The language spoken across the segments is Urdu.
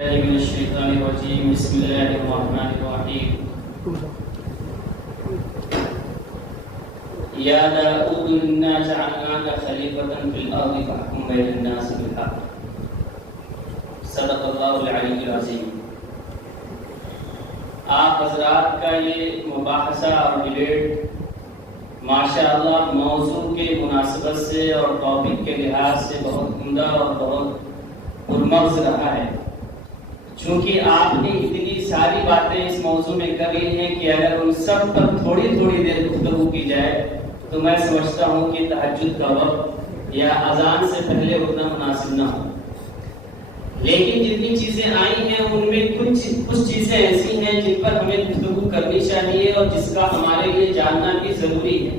من الشیطان الرجیم بسم اللہ الرحمن الرحیم یا داؤد انا جعلناک خلیفۃ فی الارض فاحکم بین الناس بالحق صدق اللہ العلی العظیم۔ آپ حضرات کا یہ مباحثہ اور ڈیبیٹ ماشاءاللہ موضوع کے مناسبت سے اور ٹاپک کے لحاظ سے بہت عمدہ اور بہت پرمغز رہا ہے، چونکہ آپ نے اتنی ساری باتیں اس موضوع میں کر لی ہیں کہ اگر ان سب پر تھوڑی تھوڑی دیر گفتگو کی جائے تو میں سمجھتا ہوں کہ تہجد کا وقت یا اذان سے پہلے اتنا مناسب نہ ہو۔ لیکن جتنی چیزیں آئی ہیں ان میں کچھ چیزیں ایسی ہیں جن پر ہمیں گفتگو کرنی چاہیے اور جس کا ہمارے لیے جاننا بھی ضروری ہے۔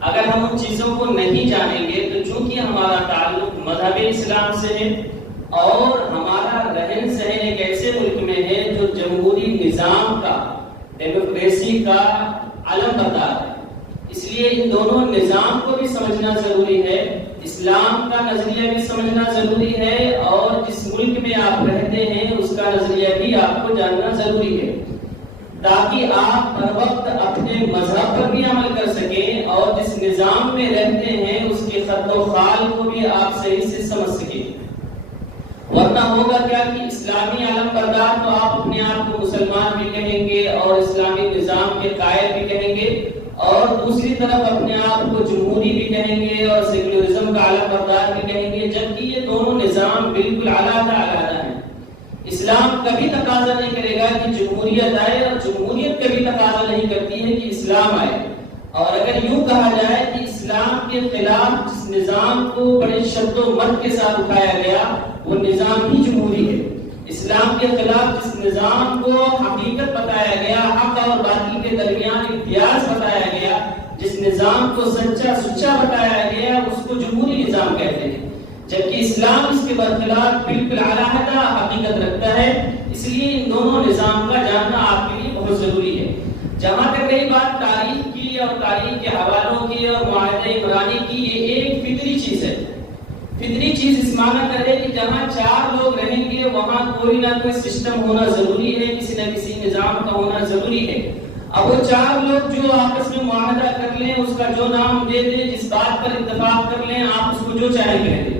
اگر ہم ان چیزوں کو نہیں جانیں گے تو چونکہ ہمارا تعلق مذہب اسلام سے ہے اور ہمارا رہن سہن ایک ایسے ملک میں ہے جو جمہوری نظام کا، ڈیموکریسی کا علم بردار ہے، اس لیے ان دونوں نظام کو بھی سمجھنا ضروری ہے، اسلام کا نظریہ بھی سمجھنا ضروری ہے اور جس ملک میں آپ رہتے ہیں اس کا نظریہ بھی آپ کو جاننا ضروری ہے، تاکہ آپ ہر وقت اپنے مذہب پر بھی عمل کر سکیں اور جس نظام میں رہتے ہیں اس کے خط و خال کو بھی آپ صحیح سے سمجھ سکیں۔ ورنہ ہوگا کیا کہ اسلامی علم بردار تو آپ اپنے آپ کو مسلمان بھی کہیں گے اور اسلامی نظام کے قائل بھی کہیں گے اور دوسری طرف اپنے آپ کو جمہوری بھی کہیں گے اور سیکولرزم کا علم بردار بھی کہیں گے، جبکہ یہ دونوں نظام بالکل علیحدہ ہیں۔ اسلام کبھی تقاضا نہیں کرے گا کہ جمہوریت آئے اور جمہوریت کبھی تقاضا نہیں کرتی ہے کہ اسلام آئے، اور اگر یوں کہا جائے کہ اسلام کے خلاف جس نظام کو بڑے شد و مرد کے ساتھ اٹھایا گیا وہ نظام ہی جمہوری ہے، اسلام کے خلاف جس نظام کو حقیقت بتایا گیا، حق اور باطل کے درمیان امتیاز بتایا گیا، جس نظام کو سچا سچا بتایا گیا اس کو جمہوری نظام کہتے ہیں، جبکہ اسلام اس کے برخلاف بالکل علیحدہ حقیقت رکھتا ہے۔ اس لیے ان دونوں نظام کا جاننا آپ کے لیے بہت ضروری ہے۔ جہاں تک رہی بات تاریخ کی اور تاریخ کے حوالوں کی اور معاہدہ عمرانی کی، یہ ایک فطری چیز ہے۔ فطری چیز اس معنی کرے کہ جہاں چار لوگ رہیں گے وہاں کوئی نہ کوئی سسٹم ہونا ضروری ہے، کسی نہ کسی نظام کا ہونا ضروری ہے۔ اب وہ چار لوگ جو آپس میں معاہدہ کر لیں، اس کا جو نام دے دیں، جس بات پر اتفاق کر لیں، آپ اس کو جو چاہیں کہہ دیں۔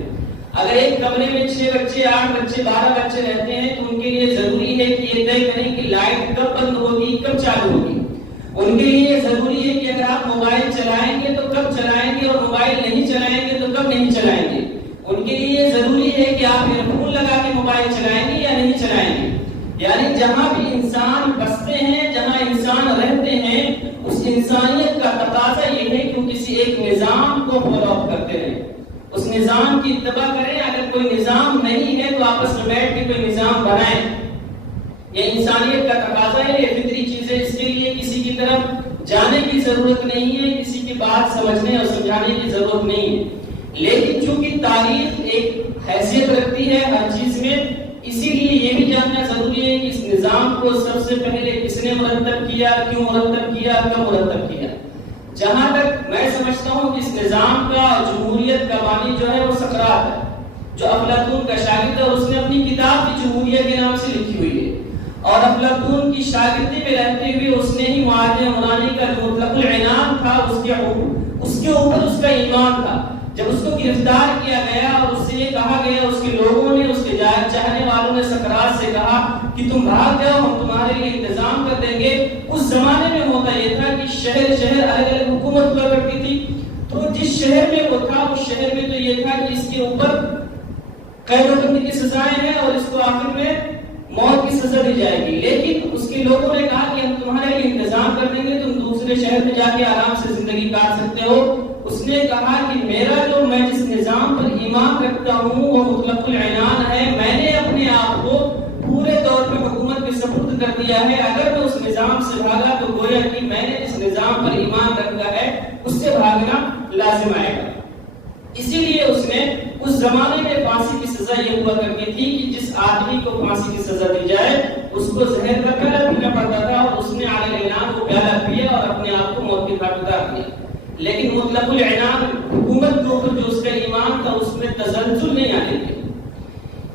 اگر ایک کمرے میں 6 بچے 8 بچے 12 بچے رہتے ہیں تو ان کے لیے ضروری ہے کہ یہ طے کریں کہ لائٹ کب بند ہوگی کب چالو ہوگی۔ ان کے لیے یہ ضروری ہے کہ اگر آپ موبائل چلائیں گے تو کب چلائیں گے اور موبائل نہیں چلائیں گے تو کب نہیں چلائیں گے۔ ان کے لیے یہ ضروری ہے کہ آپ ایئر فون لگا کے موبائل چلائیں گے یا نہیں چلائیں گے۔ یعنی جہاں بھی انسان بستے ہیں، جہاں انسان رہتے ہیں، اس انسانیت کا تقاضا یہ ہے کہ وہ کسی ایک نظام کو فالو اپ کرتے رہیں، اس نظام کی اتباع کریں۔ اگر کوئی نظام نہیں ہے تو آپس میں بیٹھ کے کوئی نظام بنائیں، یہ انسانیت کا تقاضا ہے، یہ فطری چیز ہے۔ اس کے لیے کسی کی طرف جانے کی ضرورت نہیں ہے، کسی کی بات سمجھنے اور سمجھانے کی ضرورت نہیں ہے۔ لیکن چونکہ تاریخ ایک حیثیت رکھتی ہے ہر چیز میں، اسی لیے یہ بھی جاننا ضروری ہے کہ اس نظام کو سب سے پہلے کس نے مرتب کیا، کیوں مرتب کیا، کب مرتب کیا۔ جہاں تک میں سمجھتا ہوں کہ اس نظام کا جمہوریت کا بانی جو ہے وہ سقراط ہے، جو افلاطون کا شاگرد ہے، اور اس نے اپنی کتاب بھی جمہوریت کے نام سے لکھی ہوئی ہے، اور افلاطون کی شاگردی میں رہتے ہوئے اس نے ہی معاہدہ عمرانی کا جو مطلق العنان تھا اس کے اوپر اس کا ایمان تھا۔ جب اس کو گرفتار کیا گیا اور اس سے یہ کہا گیا، اس کے لوگوں نے، اس کے چاہنے والوں نے سقراط سے کہا کہ تم بھاگ جاؤ، ہم تمہارے لیے انتظام کر دیں گے۔ اس زمانے میں ہوتا یہ تھا کہ شہر الگ الگ حکومت ہوا کرتی تھی، تو جس شہر میں وہ تھا اس شہر میں تو یہ تھا کہ اس کے اوپر قید و بندی کی سزائیں ہیں اور اس کو آخر میں موت کی سزا دی جائے گی۔ لیکن اس کے لوگوں نے کہا کہ ہم تمہارے لیے انتظام کر دیں گے، تم دوسرے شہر میں جا کے آرام سے زندگی کاٹ سکتے ہو۔ اس نے کہا کہ میں جس نظام پر ایمان رکھتا ہوں وہ مطلق العنان ہے، میں نے اپنے آپ کو پورے طور پر حکومت کے سپرد کر دیا ہے۔ اگر میں اس نظام سے بھاگا تو گویا کہ میں نے جس نظام پر ایمان رکھا ہے اس سے بھاگنا لازم آئے گا۔ اسی لیے اس نے اس زمانے میں پھانسی کی سزا یہ ہوا کرتی تھی کہ جس آدمی کو پھانسی کی سزا دی جائے اس کو زہر کا پیالہ پینا پڑتا تھا، اور اس نے علی الاعلان وہ پیالہ پیا اور اپنے آپ کو موت کے گھاٹ اتار دیا۔ لیکن مطلق العنان حکومت کے اوپر جو اس کا ایمان تھا اس میں تزلزل نہیں آنے دیا۔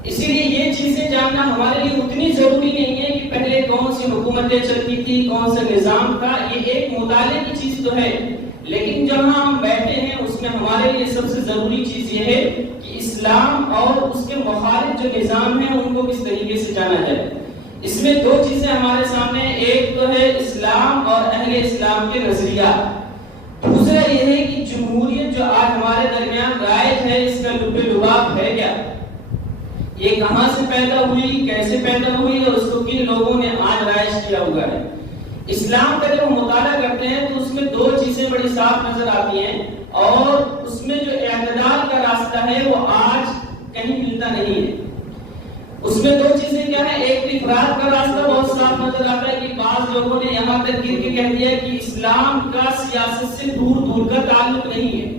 اسی لیے یہ چیزیں جاننا ہمارے لیے اتنی ضروری نہیں ہے کہ پہلے کون سی حکومتیں چلتی تھی، کون سا نظام تھا، یہ ایک مطالعے کی چیز تو ہے، لیکن جہاں ہم بیٹھے ہیں اس میں ہمارے لیے سب سے ضروری چیز یہ ہے کہ اسلام اور اس کے مخالف جو نظام ہیں ان کو کس طریقے سے جانا جائے۔ اس میں دو چیزیں ہمارے سامنے، ایک تو ہے اسلام اور اہل اسلام کے نظریات، دوسرا یہ ہے کہ جمہوریت جو آج ہمارے درمیان رائج ہے اس کا لب لباب ہے کیا، یہ کہاں سے پیدا ہوئی، کیسے پیدا ہوئی اور اس کو کن لوگوں نے آج رائج کیا ہوا ہے۔ اسلام کا جب ہم مطالعہ کرتے ہیں تو اس میں دو چیزیں بڑی صاف نظر آتی ہیں، اور اس میں جو اعتدال کا راستہ ہے وہ آج کہیں ملتا نہیں ہے۔ اس میں دو چیزیں کیا ہیں، ایک افراد کا راستہ بہت صاف نظر آتا ہے کہ بعض لوگوں نے یہاں تک گر کے کہہ دیا کہ اسلام کا سیاست سے دور دور کا تعلق نہیں ہے،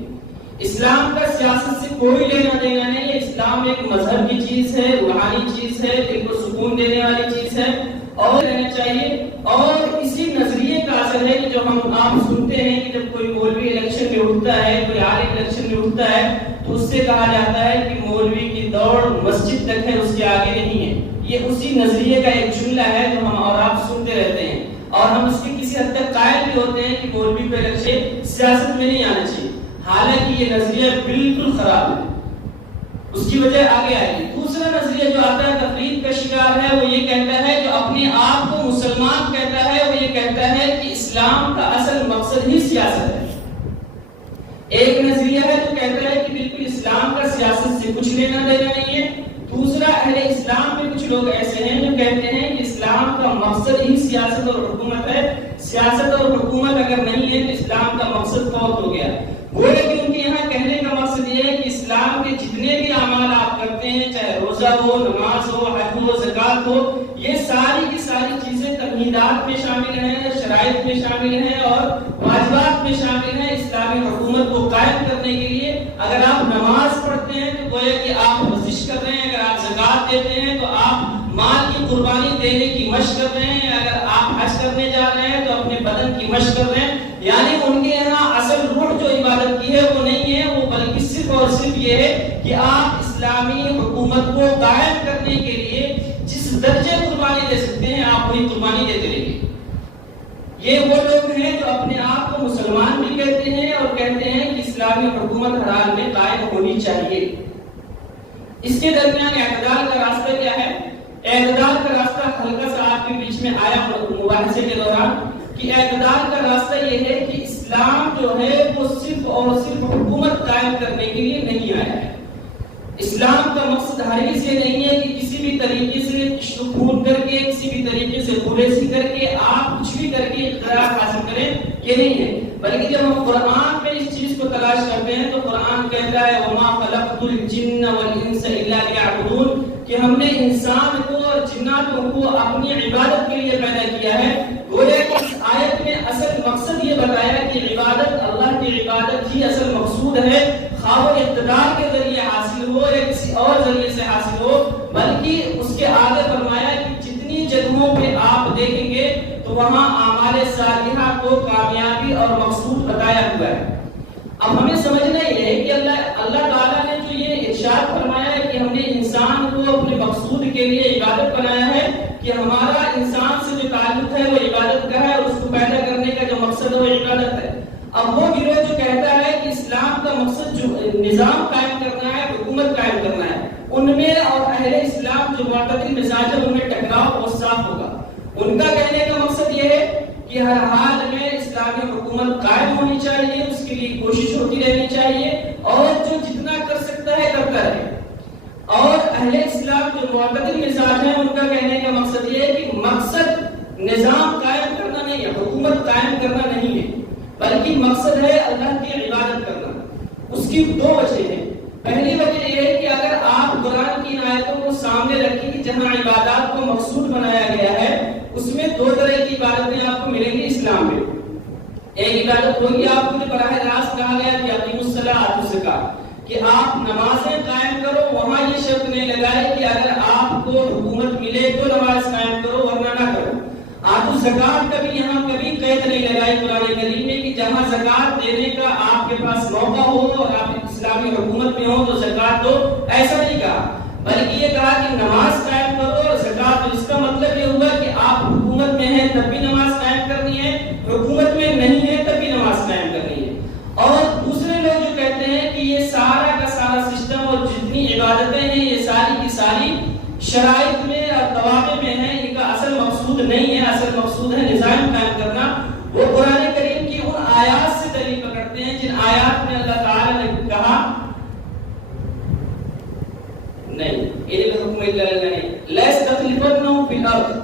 اسلام کا سیاست سے کوئی لینا دینا نہیں ہے، اسلام ایک مذہب کی چیز ہے، روحانی چیز ہے، دل کو سکون دینے والی چیز ہے اور رہنا چاہیے۔ اور اسی نظریے کا اثر ہے کہ جو ہم آپ سنتے ہیں کہ جب کوئی مولوی الیکشن میں اٹھتا ہے، کوئی عالم الیکشن میں اٹھتا ہے تو اس سے کہا جاتا ہے کہ مولوی کی دوڑ مسجد تک ہے، اس کے آگے نہیں ہے۔ یہ اسی نظریے کا ایک جملہ ہے جو ہم اور آپ سنتے رہتے ہیں، اور ہم اس کے کسی حد تک قائل بھی ہوتے ہیں کہ مولوی کو الیکشن سیاست میں نہیں آنا چاہیے، حالانکہ یہ نظریہ بالکل خراب ہے، اس کی وجہ آگے آئے گی۔ دوسرا نظریہ جو آتا ہے تفریق کا شکار ہے، وہ یہ کہتا ہے، جو اپنے آپ کو مسلمان کہتا ہے، وہ یہ کہتا ہے کہ اسلام کا اصل مقصد ہی سیاست ہے۔ ایک نظریہ ہے جو کہتا ہے کہ بالکل اسلام کا سیاست سے کچھ لینا دینا نہیں ہے، دوسرا اہل اسلام میں کچھ لوگ ایسے ہیں جو کہتے ہیں کہ اسلام کا مقصد ہی سیاست اور حکومت ہے، سیاست اور حکومت اگر نہیں ہے تو اسلام کا مقصد فوت ہو گیا۔ وہ ہے کہ ان کے یہاں کہنے کا مقصد یہ ہے کہ اسلام کے جتنے بھی اعمال آپ کرتے ہیں، چاہے روزہ ہو، نماز ہو، حج ہو، زکوٰۃ ہو، یہ ساری کی ساری چیزیں تمہیدات میں شامل ہیں، شرائط میں شامل ہیں اور واجبات میں شامل ہیں اسلامی حکومت کو قائم کرنے کے لیے۔ اگر آپ نماز پڑھتے ہیں تو گویا کہ آپ ورزش کر رہے ہیں، اگر آپ زکوٰۃ دیتے ہیں تو آپ مال کی قربانی دینے کی مشق کر رہے ہیں، اگر آپ حج کرنے جا رہے ہیں تو اپنے بدن کی مشق کر رہے ہیں۔ یعنی ان کے یہاں اصل روح جو عبادت کی ہے وہ نہیں ہے، وہ بلکہ صرف اور صرف یہ ہے کہ آپ اسلامی حکومت کو قائم کرنے کے لیے جس درجے قربانی دے سکتے ہیں آپ وہی قربانی دیتے رہیے۔ یہ وہ لوگ ہیں جو اپنے آپ کو مسلمان بھی کہتے ہیں اور کہتے ہیں کہ اسلامی حکومت ہر حال میں قائم ہونی چاہیے۔ اس کے درمیان اعتدال کا راستہ کیا ہے؟ اعتدال کا راستہ ہلکا سا آپ کے بیچ میں آیا مباحثے کے دوران کہ اعتدال کا راستہ یہ ہے کہ اسلام جو ہے وہ صرف اور صرف حکومت قائم کرنے کے لیے نہیں آیا ہے۔ اسلام کا مقصد ہرگز یہ نہیں ہے کہ کسی بھی طریقے سے خون کر کے، کسی بھی طریقے سے خریدی کر کے آپ کچھ بھی کر کے اقتدار حاصل کریں، یہ نہیں ہے۔ بلکہ جب ہم قرآن میں اس چیز کو تلاش کرتے ہیں تو قرآن کہتا ہے وَمَا خَلَقْتُ الْجِنَّ وَالْإِنسَ إِلَّا لِيَعْبُدُونَ، کہ ہم نے انسان کو اور جنات کو اپنی عبادت کے لیے پیدا کیا ہے۔ گویا کہ اس آیت میں اصل مقصد یہ بتایا کہ عبادت، اللہ کی عبادت ہی اصل مقصود ہے، خواہ وہ اقتدار کے ذریعے حاصل ہو یا کسی اور ذریعے سے حاصل ہو۔ بلکہ اس کے آگے فرمایا کہ جتنی جگہوں پہ آپ دیکھیں گے تو وہاں اعمال صالحہ کو کامیابی اور مقصود بتایا ہوا ہے۔ اب ہمیں سمجھنا یہ ہے کہ اللہ تعالیٰ نے جو یہ ارشاد فرمایا ہے کہ ہم نے انسان کو اپنے مقصود کے لیے عبادت بنایا ہے، کہ ہمارا انسان سے جو تعلق ہے وہ عبادت کا ہے اور اس کو پیدا کرنے کا جو مقصد ہے وہ عبادت ہے۔ اب وہ گروہ جو کہتا ہے کہ اسلام کا مقصد جو نظام قائم کرنا ہے، حکومت قائم کرنا ہے، ان میں اور اہل اسلام جو معتدل مزاج ہے ان میں ٹکراؤ بہت صاف ہوگا۔ ان کا کہنے کا مقصد یہ ہے کہ ہر حال میں اسلامی حکومت قائم ہونی چاہیے، اس کے لیے کوشش ہوتی رہنی چاہیے اور جو جتنا کر سکتا ہے کرتا رہے۔ اور اہل اسلام جو معتدل مزاج ہیں ان کا کہنے کا مقصد یہ ہے کہ مقصد نظام قائم کرنا نہیں ہے، حکومت قائم کرنا نہیں ہے، بلکہ مقصد ہے اللہ کی عبادت کرنا۔ اس کی دو وجہ ہیں۔ پہلی وجہ یہ ہے کہ اگر آپ قرآن کی آیتوں کو سامنے رکھیں کہ جہاں عبادات کو مقصود بنایا گیا ہے اس میں دو طرح کی عبادتیں آپ کو ملیں گی اسلام میں۔ ایک عبادت ہوگی آپ کو جو براہ راست کہا گیا کہ اقیموا الصلاۃ وآتوا الزکاۃ، کہ آپ نمازیں قائم کرو، وہاں یہ شرط نہیں لگائے کہ اگر آپ کو حکومت ملے تو نماز قائم کرو ورنہ نہ کرو۔ آتوا الزکاۃ کا بھی یہاں کبھی قید نہیں لگائی قرآن کریم میں کہ جہاں زکوٰۃ دینے کا آپ کے پاس موقع ہو اور آپ اسلامی حکومت میں ہو تو زکوٰۃ دو، ایسا نہیں کہا، بلکہ یہ کہا کہ نماز قائم کرو اور زکات. تو اس کا مطلب یہ ہوا کہ آپ حکومت میں ہیں تب بھی نماز قائم کرنی ہے, حکومت میں نہیں ہے تب بھی نماز قائم کرنی ہے. اور دوسرے لوگ جو کہتے ہیں کہ یہ سارا کا سارا سسٹم اور جتنی عبادتیں ہیں یہ ساری کی ساری شرائط میں اور ضوابط میں ہیں, ان کا اصل مقصود نہیں ہے, اصل مقصود ہے نظام قائم کرنا. وہ قرآن کریم کی ان آیات سے دلیل پکڑتے ہیں جن آیات میں اللہ تعالی نے کہا نہیں الحکم الا للہ لا یستخلفنهم فی الارض,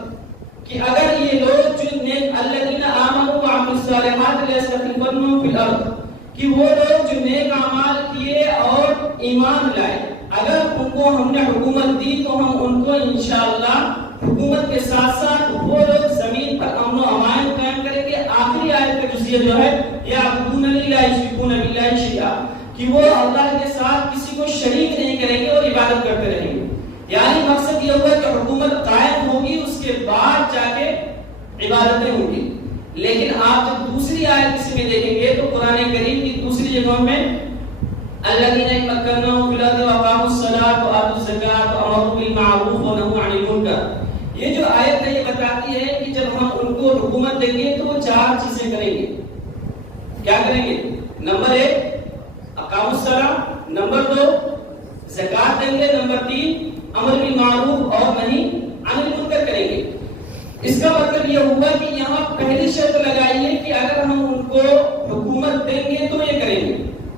کہ اگر یہ لوگ جو نیک الذین آمنوا وعملوا الصالحات لا یستخلفنهم فی الارض, کہ وہ لوگ جو نیک اعمال کیے اور ایمان لائے, اگر ان کو ہم نے حکومت دی تو ہم ان کو انشاءاللہ حکومت کے ساتھ ساتھ وہ لوگ زمین پر امن و امان قائم کریں گے. آخری آیت کا جزیہ جو ہے یعبدون لا یشرکون باللہ شیئا, کہ وہ اللہ کے ساتھ کسی کو شریک نہیں کریں گے اور عبادت کرتے رہیں گے. یعنی مقصد یہ ہوگا کہ حکومت قائم ہوگی, اس کے بعد جا کے عبادتیں ہوں گی. لیکن آپ جب دوسری آیت اس میں دیکھیں گے تو قرآن کریم کی دوسری جگہوں میں الذین مکناہم فی الارض واقاموا الصلاۃ وآتوا الزکاۃ وامروا بالمعروف ونہوا عن المنکر, یہ جو آیت ہے یہ بتاتی ہے کہ جب ہم ان کو حکومت دیں گے تو وہ چار چیزیں کریں گے. کیا کریں گے؟ نمبر 1 اقاموا الصلاۃ, نمبر 2 زکات دیں گے, نمبر 3 امر بالمعروف اور نہی عن المنکر کریں گے. اس کا مطلب یہ ہوا کہ یہاں پہلی شرط لگائی ہے کہ اگر ہم ان کو حکومت دیں گے تو یہ کریں گے.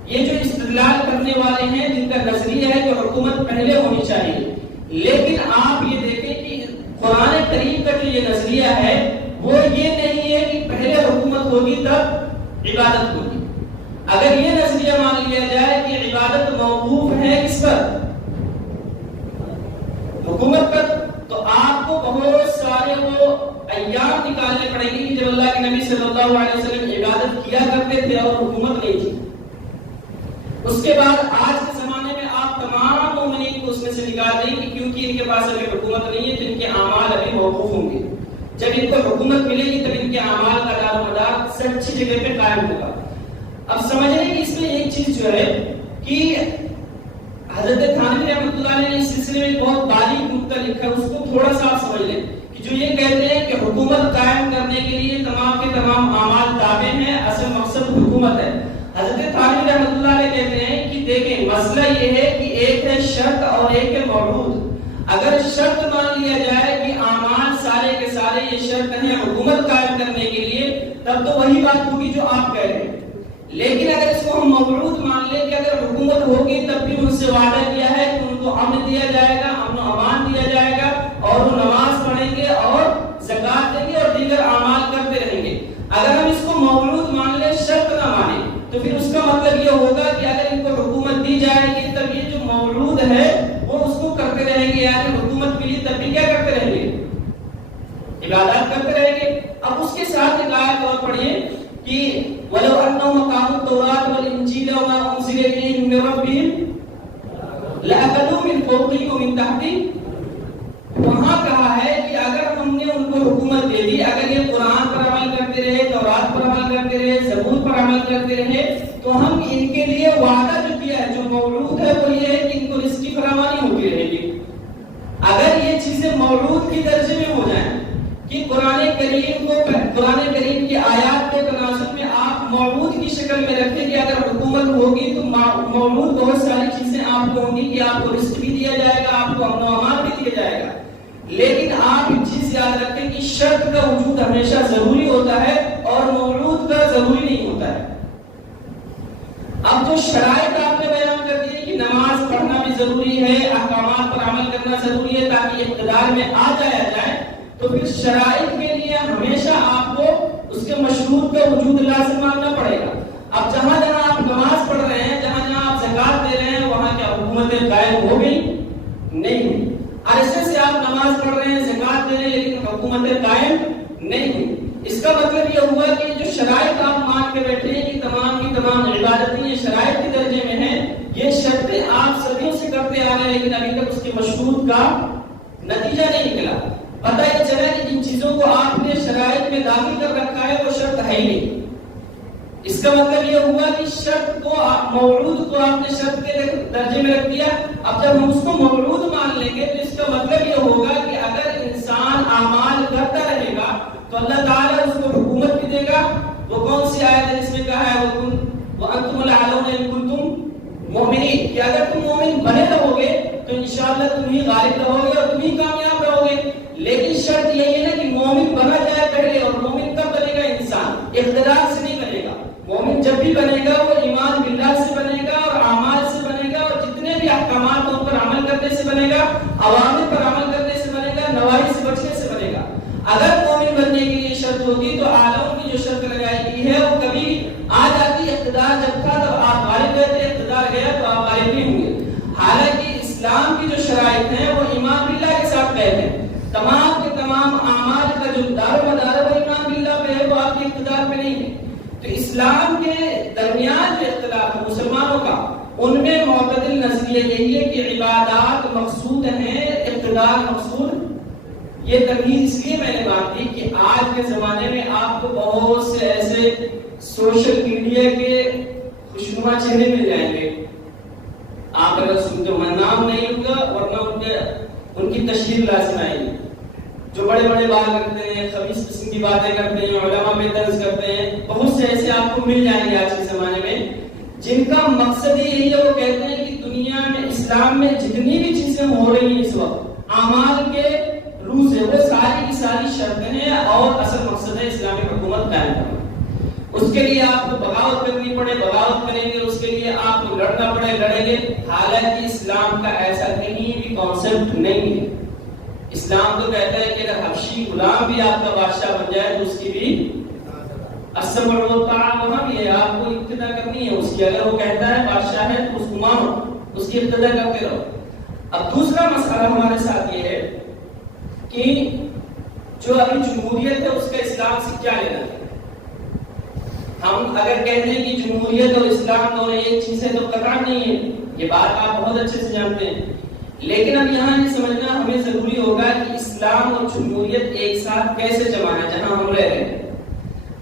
یہ جو استدلال کرنے والے ہیں جن کا نظریہ ہے کہ حکومت پہلے ہونی چاہیے, لیکن آپ یہ دیکھیں کہ قرآن کریم کا جو یہ نظریہ ہے وہ یہ نہیں ہے کہ پہلے حکومت ہوگی تب عبادت ہوگی. اگر یہ نظریہ مان لیا جائے کہ عبادت موقوف ہے کس پر؟ حکومت پر, تو آپ کو بہت سارے وہ ایام نکالنے پڑیں گے کہ جب اللہ کے نبی صلی اللہ علیہ وسلم عبادت کیا کرتے تھے اور حکومت نہیں تھی. اس کے بعد آج کے زمانے میں آپ تمام مومنین کو اس میں سے نکال دیں گے کیونکہ ان کے پاس ابھی حکومت نہیں ہے تو ان کے اعمال ابھی موقوف ہوں گے. جب ان کو حکومت ملے گی تب ان کے اعمال کا دار و مدار سچی جگہ پہ قائم ہوگا. اب سمجھنے کی اس میں ایک چیز جو ہے کہ حضرت تھانوی رحمۃ اللہ علیہ نے اس سلسلے میں بہت باریک نقطہ لکھا ہے, اس کو تھوڑا سا آپ سمجھ لیں کہ جو یہ کہتے ہیں کہ حکومت قائم کرنے کے لیے تمام کے تمام اعمال تابع ہیں, اصل مقصد حکومت ہے. حضرت تھانوی رحمۃ اللہ علیہ کہتے ہیں کہ دیکھیں مسئلہ یہ ہے کہ ایک ہے شرط اور ایک ہے موعود. اگر شرط مان لیا جائے کہ اعمال سارے کے سارے یہ شرط ہیں حکومت قائم کرنے کے لیے, تب تو وہی بات ہوگی جو آپ کہہ رہے ہیں. لیکن اگر اس کو ہم موعود مان لیں کہ اگر حکومت ہوگی تب بھی ان سے وعدہ کیا ہے کہ ان کو امن دیا جائے گا, امن و امان دیا جائے گا, اور وہ نماز پڑھیں گے اور زکات دیں گے اور دیگر اعمال کرتے رہیں گے. اگر ہم اس کو موعود مان لیں, شرط نہ مانیں, تو پھر اس کا مطلب یہ ہوگا کہ اگر ان کو حکومت دی جائے گی تب یہ جو موعود ہے وہ اس کو کرتے رہیں گے. یعنی حکومت ملی تب بھی کیا کرتے رہیں گے؟ عبادات کرتے رہیں گے. اب اس کے ساتھ ایک آیت اور پڑھیے کہ وَلَوْ أَنَّهُمْ أَقَامُوا التَّوْرَاةَ وَالْإِنْجِيلَ وَمَا أُنزِلَ إِلَيْهِمْ مِنْ رَبِّهِمْ لَأَكَلُوا مِنْ فَوْقِهِمْ وَمِنْ تَحْتِهِمْ. وہاں کہا ہے کہ اگر ہم نے ان کو حکومت دے دی, اگر یہ قرآن پر عمل کرتے رہے, تورات پر عمل کرتے رہے, زبور پر عمل کرتے رہے, تو ہم ان کے لیے وعدہ جو کیا ہے, جو موعود ہے وہ یہ ہے کہ ان کو رزق کی فراوانی ہوتی رہے گی. اگر یہ چیزیں موعود کے درجے میں ہو جائیں کہ قرآن کریم کی آیات کے تناسب میں آپ موعود کی شکل میں رکھیں کہ اگر حکومت ہوگی تو موعود بہت ساری چیزیں آپ کو ہوں گی کہ آپ کو رزق بھی دیا جائے گا, آپ کو امن و امان بھی دیا جائے گا. لیکن آپ ایک چیز یاد رکھیں کہ شرط کا وجود ہمیشہ ضروری ہوتا ہے اور موعود کا ضروری نہیں ہوتا ہے. اب جو شرائط آپ نے بیان کر دی کہ نماز پڑھنا بھی ضروری ہے, احکامات پر عمل کرنا ضروری ہے تاکہ اقتدار میں آ جایا جائے, تو پھر شرائط کے لیے ہمیشہ آپ کو اس کے مشروط کا وجود لازم ماننا پڑے گا. اب جہاں جہاں آپ نماز پڑھ رہے ہیں, جہاں جہاں آپ زکات دے رہے ہیں, وہاں کیا حکومتیں قائم ہو گئی؟ نہیں ہوئی. عرصے سے آپ نماز پڑھ رہے ہیں, زکات دے رہے ہیں, لیکن حکومتیں قائم نہیں ہوئی. اس کا مطلب یہ ہوا کہ جو شرائط آپ مان کے بیٹھے ہیں کہ تمام کی تمام عبادتیں یہ شرائط کے درجے میں ہیں, یہ شرطیں آپ صدیوں سے کرتے آ رہے ہیں, لیکن ابھی تک اس کے مشروط کا نتیجہ نہیں نکلا. پتہ یہ چلا کہ جن چیزوں کو آپ نے شرائط میں داخل کر رکھا ہے وہ شرط ہے ہی نہیں. اس کا مطلب یہ ہوا کہ شرط کو موعود کو آپ نے شرط کے درجے میں رکھ دیا. اب جب ہم اس کو موعود مان لیں گے تو اس کا مطلب یہ ہوگا کہ اگر انسان اعمال کرتا رہے گا تو اللہ تعالیٰ اس کو حکومت بھی دے گا. وہ کون سی آیت ہے جس میں کہا ہے وَأَنْتُمُ الْأَعْلَوْنَ إِن كُنتُم مُؤْمِنِينَ کہ اگر تم مومن بنے رہو گے تو انشاءاللہ تم ہی غالب رہو گے اور تم ہی کامیاب رہو گے. لیکن شرط یہی ہے نا کہ مومن بنا جائے پہلے. اور مومن کب بنے گا؟ انسان اقتدار سے نہیں بنے گا. مومن جب بھی بنے گا وہ ایمان باللہ سے بنے گا اور اعمال سے بنے گا اور جتنے بھی احکامات ان پر عمل کرنے سے بنے گا, اوامر پر عمل کرنے سے بنے گا, نواہی سے بچنے سے بنے گا. اگر مومن بننے کے لیے شرط ہوتی تو اعلیٰ کی جو شرط لگائی گئی ہے وہ کبھی آ جاتی. اقتدار جب تھا تب آپ غالب رہتے, اقتدار گیا تو آپ غالب نہیں ہوں گے. حالانکہ اسلام کی جو شرائط ہیں وہ ایمان باللہ کے ساتھ قید ہیں. تمام کے تمام اعمال کا جو دار و مدار ہے وہ ایمان باللہ پہ ہے, وہ آپ کے اقتدار پہ نہیں ہے. تو اسلام کے درمیان جو اختلاف ہے مسلمانوں کا, ان میں معتدل نظریہ یہی ہے کہ عبادات مقصود ہیں, اقتدار مقصود. یہ تمیز اس لیے میں نے بات کی کہ آج کے زمانے میں آپ کو بہت سے ایسے سوشل میڈیا کے خوشنما چہرے مل جائیں گے. آپ اگر سنتے ہو, میں نام نہیں لوں گا ورنہ ان کی تشہیر لازم آئے گی, جو بڑے بڑے بات کرتے ہیں, خبیث قسم کی باتیں کرتے ہیں, علماء میں طرز کرتے ہیں. بہت سے ایسے آپ کو مل جائیں گے آج کے زمانے میں جن کا مقصد یہی ہے, وہ کہتے ہیں کہ دنیا میں اسلام میں جتنی بھی چیزیں ہو رہی ہیں اس وقت اعمال کے روح سے, وہ ساری کی ساری شرطیں ہیں اور اصل مقصد ہے اسلامی حکومت قائم کرنا. اس کے لیے آپ کو بغاوت کرنی پڑے بغاوت کریں گے, اس کے لیے آپ کو لڑنا پڑے لڑیں گے. حالانکہ اسلام کا ایسا کہیں بھی کانسیپٹ نہیں ہے. اسلام تو کہتا ہے کہ اگر حبشی غلام بھی آپ کا بادشاہ بن جائے تو اس کی بھی السمع والطاعہ وہاں بھی ہے, آپ کو اقتدا کرنی ہے اس کی. اگر وہ کہتا ہے بادشاہ ہے تو اس کو مانو, اس کی اقتدا کرتے رہو. اب دوسرا مسئلہ ہمارے ساتھ یہ ہے کہ جو ابھی جمہوریت ہے اس کا اسلام سے کیا لینا ہے. ہم اگر کہتے ہیں کہ جمہوریت اور اسلام دونوں ایک چیز ہے تو قطعاً نہیں ہے, یہ بات آپ بہت اچھے سے جانتے ہیں. لیکن اب یہاں یہ سمجھنا ہمیں ضروری ہوگا کہ اسلام اور جمہوریت ایک ساتھ کیسے جمانا جہاں ہم رہ رہے ہیں.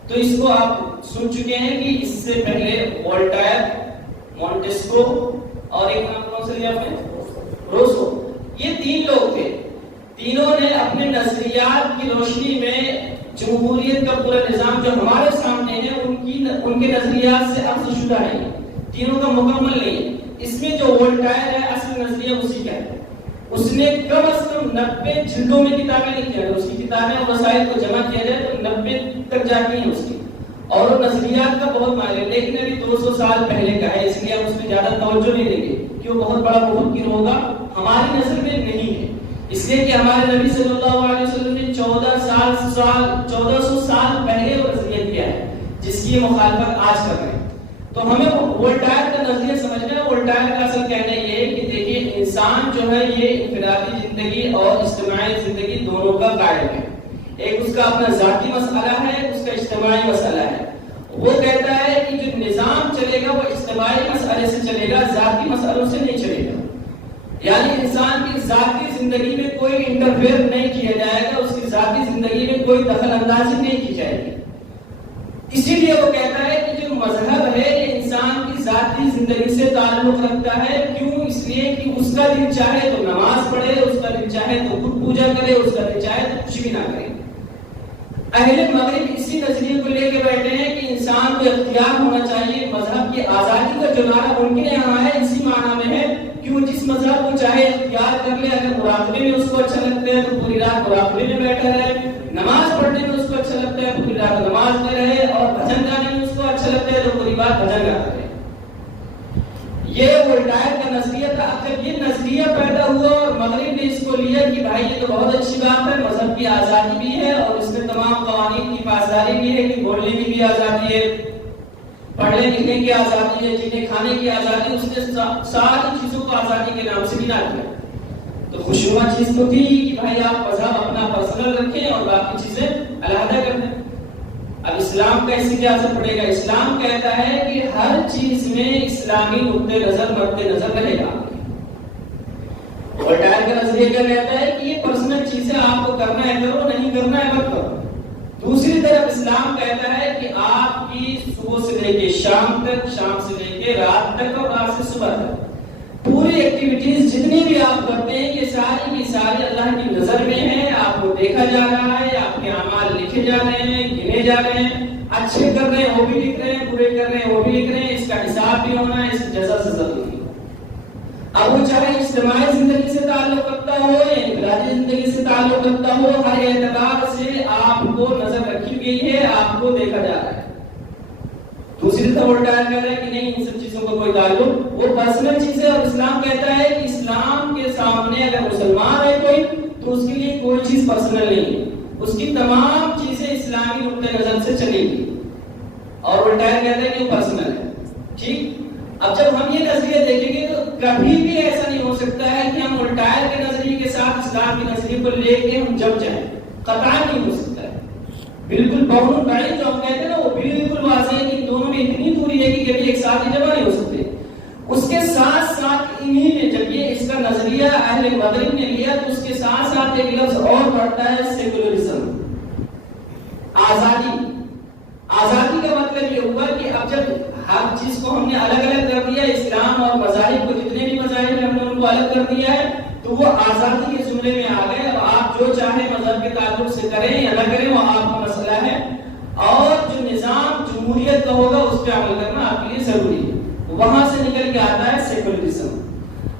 تو اس کو آپ سن چکے ہیں کہ اس سے پہلے وولٹائر, مونٹیسکو اور ایک نام کون سا لیا آپ نے, روسو, یہ تین لوگ تھے. تینوں نے اپنے نظریات کی روشنی میں جمہوریت کا پورا نظام جو ہمارے سامنے ہے ان کے نظریات سے اخذ شدہ ہے, تینوں کا مکمل نہیں ہے. اس میں جو وولٹائر ہے اصل نظریہ اسی کا ہے. اس نے کم از کم 90 جلدوں میں کتابیں لکھی ہیں. اس کی کتابیں اور مسائل کو جمع کیا جائے تو 90 تک جاتی ہیں اس کی, اور وہ نظریات کا بہت معنی ہے. لیکن ابھی 200 سال پہلے کا ہے, اس لیے ہم اس میں زیادہ توجہ نہیں دیں گے کہ وہ بہت بڑا مفکر ہوگا, ہماری نظر میں نہیں ہے. اس لیے کہ ہمارے نبی صلی اللہ علیہ وسلم نے 1400 سال پہلے وہ نظریہ دیا ہے جس کی مخالفت آج کر رہے ہیں. تو ہمیں وولٹائر کا نظریہ سمجھنا ہے. وولٹائر کا اصل کہنا یہ ہے کہ دیکھیے انسان جو ہے یہ انفرادی زندگی اور اجتماعی زندگی دونوں کا قائل ہے. ایک اس کا اپنا ذاتی مسئلہ ہے, اس کا اجتماعی مسئلہ ہے. وہ کہتا ہے کہ جو نظام چلے گا وہ اجتماعی مسئلے سے چلے گا, ذاتی مسئلوں سے نہیں چلے گا. یعنی انسان کی ذاتی زندگی میں کوئی انٹرفیئر نہیں کیا جائے گا, اس کی ذاتی زندگی میں کوئی دخل اندازی نہیں کی جائے گی. اسی لیے وہ کہتا ہے کہ جو مذہب ہے یہ انسان کی ذاتی زندگی سے تعلق رکھتا ہے. کیوں؟ اس لیے کہ اس کا دل چاہے تو نماز پڑھے, اس کا دل چاہے تو خود پوجا کرے, اس کا دل چاہے تو کچھ بھی نہ کرے. اہل مغرب اسی نظریے کو لے کے بیٹھے ہیں کہ انسان کو اختیار ہونا چاہیے. مذہب کی آزادی کا جو نعرہ ان کے یہاں ہے اسی معنی میں ہے کہ وہ جس مذہب کو چاہے اختیار کر لے. اگر مراقبے میں اس کو اچھا لگتا ہے تو پوری رات مراقبے میں بیٹھا رہے, نماز پڑھنے میں اس کو اچھا لگتا ہے پوری رات نماز میں رہے, اور بھجن گانے میں اس کو اچھا لگتا ہے تو پوری بات بھجن گاتا رہے. یہ وولٹائر کا نظریہ تھا. اب جب یہ نظریہ پیدا ہوا اور مغرب نے اس کو لیا کہ بھائی یہ تو بہت اچھی بات ہے, مذہب کی آزادی بھی ہے اور اس میں تمام قوانین کی پاسداری بھی ہے, کہ بولنے کی بھی آزادی ہے, پڑھنے لکھنے کی آزادی ہے, جینے کھانے کی آزادی, اس نے ساری چیزوں کو آزادی کے نام سے گنا دیا. تو خوشنما چیز تو تھی کہ بھائی آپ مذہب اپنا پرسنل رکھیں اور باقی چیزیں علیحدہ کر دیں. اب اسلام کا اس سے کیا اثر پڑے گا؟ اسلام کہتا ہے کہ ہر چیز میں اسلامی نقطۂ نظر مد نظر رہے گا. وولٹائر کا نظریہ کیا کہتا ہے کہ یہ پرسنل چیزیں آپ کو کرنا ہے کرو, نہیں کرنا ہے مت کرو. دوسری طرف اسلام کہتا ہے کہ آپ کی صبح سے لے کے شام تک، شام سے لے کے رات تک اور رات سے صبح تک پوری ایکٹیویٹیز جتنی بھی آپ کرتے ہیں یہ ساری کی ساری اللہ کی نظر میں ہے، آپ کو دیکھا جا رہا ہے، آپ کے اعمال لکھے جا رہے ہیں، گنے جا رہے ہیں، اچھے کر رہے ہیں وہ بھی لکھ رہے ہیں، برے کر رہے ہیں وہ بھی لکھ رہے ہیں، اس کا حساب بھی ہونا ہے، اس کی جزا سزا بھی ہوگی۔ اب وہ چاہے اجتماعی زندگی سے تعلق رکھتا ہو یا انفرادی زندگی سے تعلق رکھتا ہو، ہر اعتبار سے آپ کو نظر رکھی گئی ہے، آپ کو دیکھا جا رہا ہے۔ دوسری طرف الٹا کہہ رہا ہے کہ نہیں، ان سب چیزوں کا کوئی تعلق، وہ پرسنل چیز ہے، اور اسلام کہتا ہے کہ اسلام کے سامنے اگر مسلمان ہے کوئی تو اس کے لیے کوئی چیز پرسنل نہیں ہے، اس کی تمام چیزیں اسلامی نقطہ نظر سے چلے گی، اور الٹا کہتا ہے کہ وہ پرسنل ہے۔ ٹھیک، اب جب ہم یہ نظریہ دیکھیں گے تو کبھی بھی ایسا نہیں ہو سکتا ہے کہ ہم الٹائر کے نظریے کے ساتھ اسلام کے نظریے کو لے کے ہم جم جائیں، قطعا نہیں ہو سکتا ہے۔ بالکل بہت بعید جو ہم کہتے ہیں نا وہ بالکل واضح ہے کہ دونوں میں اتنی دوری ہے کہ کبھی ایک ساتھ ہی جمع نہیں ہو سکتے۔ اس کے ساتھ ساتھ انہی نے جب یہ اس کا نظریہ اہل مغرب نے لیا تو اس کے ساتھ ساتھ ایک لفظ اور پڑتا ہے سیکولرزم، آزادی۔ آزادی کا مطلب یہ ہوا کہ اب جب ہر چیز کو ہم نے الگ الگ کر دیا، اسلام اور مذاہب کو جتنے بھی مذاہب ہیں ہم نے ان کو الگ کر دیا ہے، تو وہ آزادی کے زمرے میں آ گئے۔ اب آپ جو چاہیں مذہب کے تعلق سے کریں یا نہ کریں وہ آپ کا مسئلہ ہے، اور جو نظام جمہوریت کا ہوگا اس پہ عمل کرنا آپ کے لیے ضروری ہے۔ وہاں سے نکل کے آتا ہے سیکولرزم۔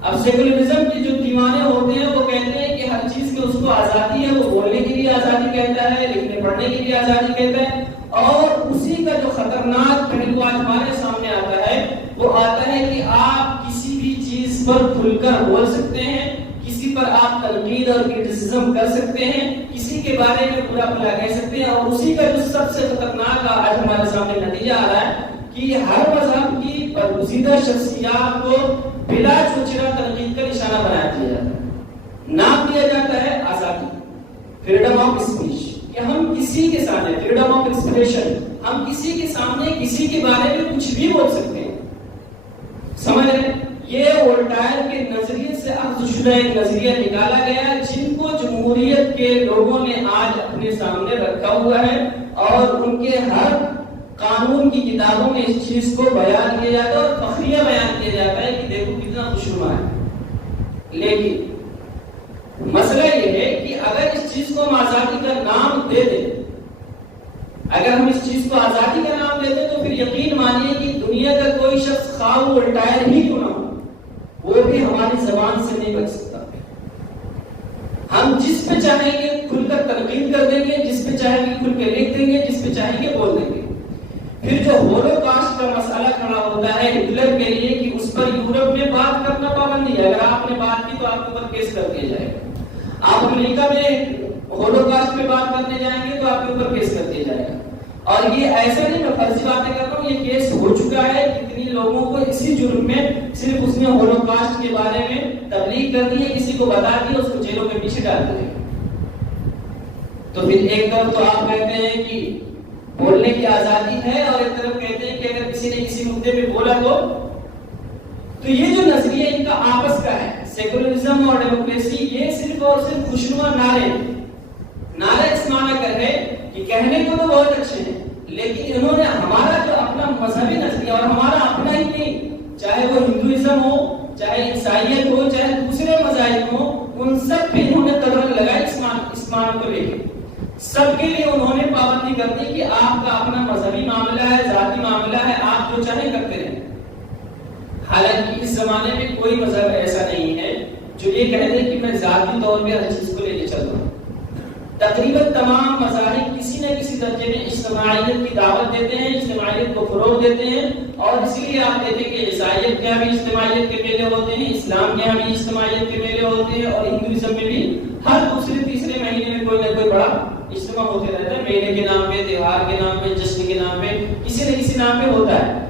اب سیکولرزم کے جو دیوانے ہوتے ہیں وہ کہتے ہیں کہ ہر چیز کی اس کو آزادی ہے، وہ بولنے کی بھی آزادی کہتا ہے، لکھنے پڑھنے کی بھی آزادی کہتا ہے، اور اسی کا جو خطرناک پہلو آج ہمارے سامنے آتا ہے وہ آتا ہے کہ آپ کسی بھی چیز پر کھل کر بول سکتے ہیں، کسی پر آپ تنقید اور کرٹیسزم کر سکتے ہیں، کسی کے بارے میں برا بھلا کہہ سکتے ہیں، اور اسی کا جو سب سے خطرناک آج ہمارے سامنے نتیجہ آ رہا ہے کہ ہر مذہب کی برگزیدہ شخصیات کو بلا چوچرا تنقید کا نشانہ بنا دیا جاتا ہے۔ نام دیا جاتا ہے آزادی، فریڈم آف اسپیچ، کہ ہم کسی کے سامنے، فریڈم آف ایکسپریشن، ہم کسی کے سامنے کسی کے بارے میں کچھ بھی بول سکتے ہیں۔ سمجھ رہے ہیں؟ یہ وولٹائر کے نظریے سے اخذ شدہ ایک نظریہ نکالا گیا جن کو جمہوریت کے لوگوں نے آج اپنے سامنے رکھا ہوا ہے، اور ان کے ہر قانون کی کتابوں میں اس چیز کو بیان کیا جاتا ہے اور فخریہ بیان کیا جاتا ہے کہ دیکھو کتنا خوشنما ہے۔ لیکن مسئلہ یہ ہے کہ اگر اس چیز کو ہم آزادی کا نام دے دیں، اگر ہم اس چیز کو آزادی کا نام دے دیں تو پھر یقین مانیے کہ دنیا کا کوئی شخص خواہ وہ الٹائر ہی کیوں نہ ہو وہ بھی ہماری زبان سے نہیں بچ سکتا۔ ہم جس پہ چاہیں گے کھل کر تنقید کر دیں گے، جس پہ چاہیں گے کھل کے لکھ دیں گے، جس پہ چاہیں گے بول دیں گے۔ پھر جو ہولوکاسٹ کا مسئلہ کھڑا ہوتا ہے ہٹلر کے لیے کہ اس پر یورپ میں بات کرنا پابندی ہے، اگر آپ نے بات کی تو آپ کے اوپر کیس کر دیا جائے گا۔ آپ امریکہ میں ہولوکاسٹ پہ بات کرنے جائیں گے تو آپ کے اوپر کیس کر دیا جائے گا۔ اور یہ ایسا نہیں میں فرضی باتیں کرتا ہوں، یہ کیس ہو چکا ہے، کتنی لوگوں کو اسی جرم میں صرف اس نے ہولوکاسٹ کے بارے میں تبلیغ کر دی ہے، کسی کو بتا دیا، اس کو جیلوں کے پیچھے ڈال دیا۔ تو پھر ایک طرف تو آپ کہتے ہیں کہ بولنے کی آزادی ہے، اور ایک طرف کہتے ہیں کہ اگر کسی نے کسی مدعے پہ بولا تو یہ جو نظریہ ان کا آپس کا ہے، سیکولرزم اور ڈیموکریسی، یہ صرف اور صرف خوشنما نعرے اس معنی کر ہے کہ کہنے کو تو بہت اچھے ہیں، لیکن انہوں نے ہمارا جو اپنا مذہبی نظریہ اور ہمارا اپنا ہی نہیں، چاہے وہ ہندوازم ہو، چاہے عیسائیت ہو، چاہے دوسرے مذاہب ہو، ان سب پہ انہوں نے قدر لگائی اس معنی کو لے کے۔ سب کے لیے انہوں نے پابندی کر دی کہ آپ کا اپنا مذہبی معاملہ ہے، ذاتی معاملہ ہے، آپ جو چاہیں کرتے رہیں۔ حالانکہ اس زمانے میں کوئی مذہب ایسا نہیں ہے جو یہ کہہ دے کہ میں ذاتی طور پہ ہر چیز کو لے کے چل رہا ہوں۔ تقریباً تمام مذاہب کسی نہ کسی درجے میں اجتماعیت کی دعوت دیتے ہیں، اجتماعیت کو فروغ دیتے ہیں، اور اس لیے آپ دیکھیں کہ عیسائیت کے یہاں بھی اجتماعیت کے میلے ہوتے ہیں، اسلام کے یہاں بھی اجتماعیت کے میلے ہوتے ہیں، اور ہندوازم میں بھی ہر دوسرے تیسرے مہینے میں کوئی نہ کوئی بڑا اجتماع ہوتے رہتا ہے، میلے کے نام پہ، تہوار کے نام پہ، جشن کے نام پہ، کسی نہ کسی نام پہ ہوتا ہے۔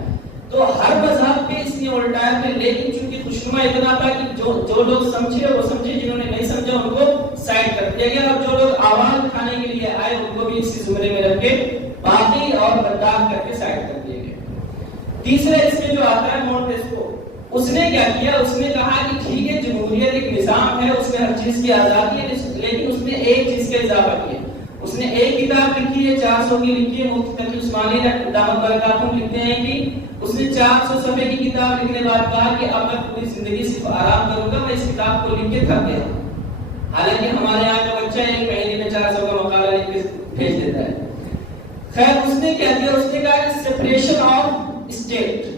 تو ہر مذہب پہ اس نے الٹایا ہے، لیکن چونکہ خوشنما اتنا تھا کہ جو لوگ سمجھے وہ سمجھے، جنہوں نے نہیں سمجھا ان کو سائڈ کر دیا گیا، اور جو لوگ آواز اٹھانے کے لیے آئے ان کو بھی اسی زمرے میں رکھ کے باقی اور غدار کر کے سائڈ کر دیا گیا۔ تیسرا اس میں جو آتا ہے مونٹیسکو، اس نے کیا کیا، اس نے کہا کہ ٹھیک ہے جمہوریت ایک نظام ہے، اس میں ہر چیز کی آزادی ہے، لیکن اس نے ایک چیز کا اضافہ کیا، اس نے ایک کتاب لکھی ہے 400 کی لکھی ہے. مفتی تقی عثمانی دامت برکاتہم لکھتے ہیں کہ اس نے 400 صفحے کی کتاب لکھنے بعد کہا کہ اب میں پوری زندگی صرف آرام کروں گا, میں اس کتاب کو لکھ کے تھک گیا. حالانکہ ہمارے یہاں کا بچہ ایک مہینے میں 400 کا مقالہ لکھ کے بھیج دیتا ہے. خیر اس نے کیا کیا, اس نے کہا کہ سپریشن آف اسٹیٹ,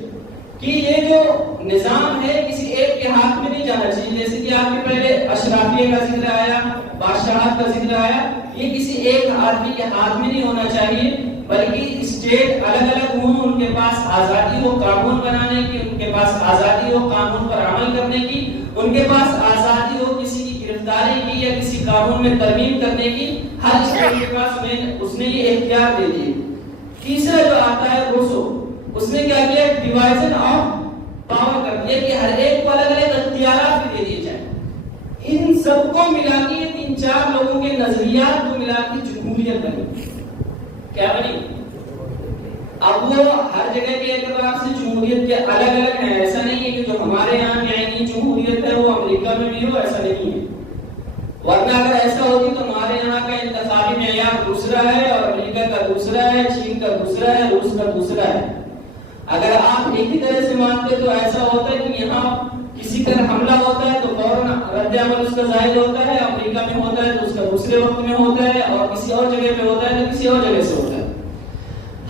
کہ یہ جو نظام ہے کسی ایک کے ہاتھ میں نہیں جانا چاہیے. جیسے کہ آپ کے پہلے اشرافیہ کا ذکر آیا, بادشاہت کا ذکر آیا, یہ کسی ایک آدمی کے ہاتھ میں نہیں ہونا چاہیے, بلکہ اسٹیٹ الگ الگ ہوں, ان کے پاس آزادی ہو قانون بنانے کی, ان کے پاس آزادی ہو قانون پر عمل کرنے کی, ان کے پاس آزادی ہو کسی کی گرفتاری کی یا کسی قانون میں ترمیم کرنے کی. ہر اسٹیٹ کے پاس اس نے یہ اختیار دے دیے. تیسرا جو آتا ہے روسو, اس نے کیا کیا, ڈیوائزن آف پاور کر دیا کہ ہر ایک کو الگ الگ اختیارات بھی دے دیے جائیں. ان سب کو ملا کے یہ 3-4 لوگوں کے نظریات کو ملا کے جمہوریت بنی. کیا بنی؟ اب وہ ہر جگہ کے اعتبار سے جمہوریت کے الگ الگ ہیں. ایسا نہیں ہے کہ جو ہمارے یہاں کی آئینی جمہوریت ہے وہ امریکہ میں بھی ہو, ایسا نہیں ہے. ورنہ اگر ایسا ہوتی تو ہمارے یہاں کا انتخابی معیار دوسرا ہے اور امریکہ کا دوسرا ہے, چین کا دوسرا ہے, روس کا دوسرا ہے. اگر آپ ایک ہی طرح سے مانتے تو ایسا ہوتا ہے کہ یہاں کسی طرح حملہ ہوتا ہے تو فوراً رد عمل اس کا ظاہر ہوتا ہے, امریکہ میں ہوتا ہے تو اس کا دوسرے وقت میں ہوتا ہے, اور کسی اور جگہ پہ ہوتا ہے تو کسی اور جگہ سے ہوتا ہے.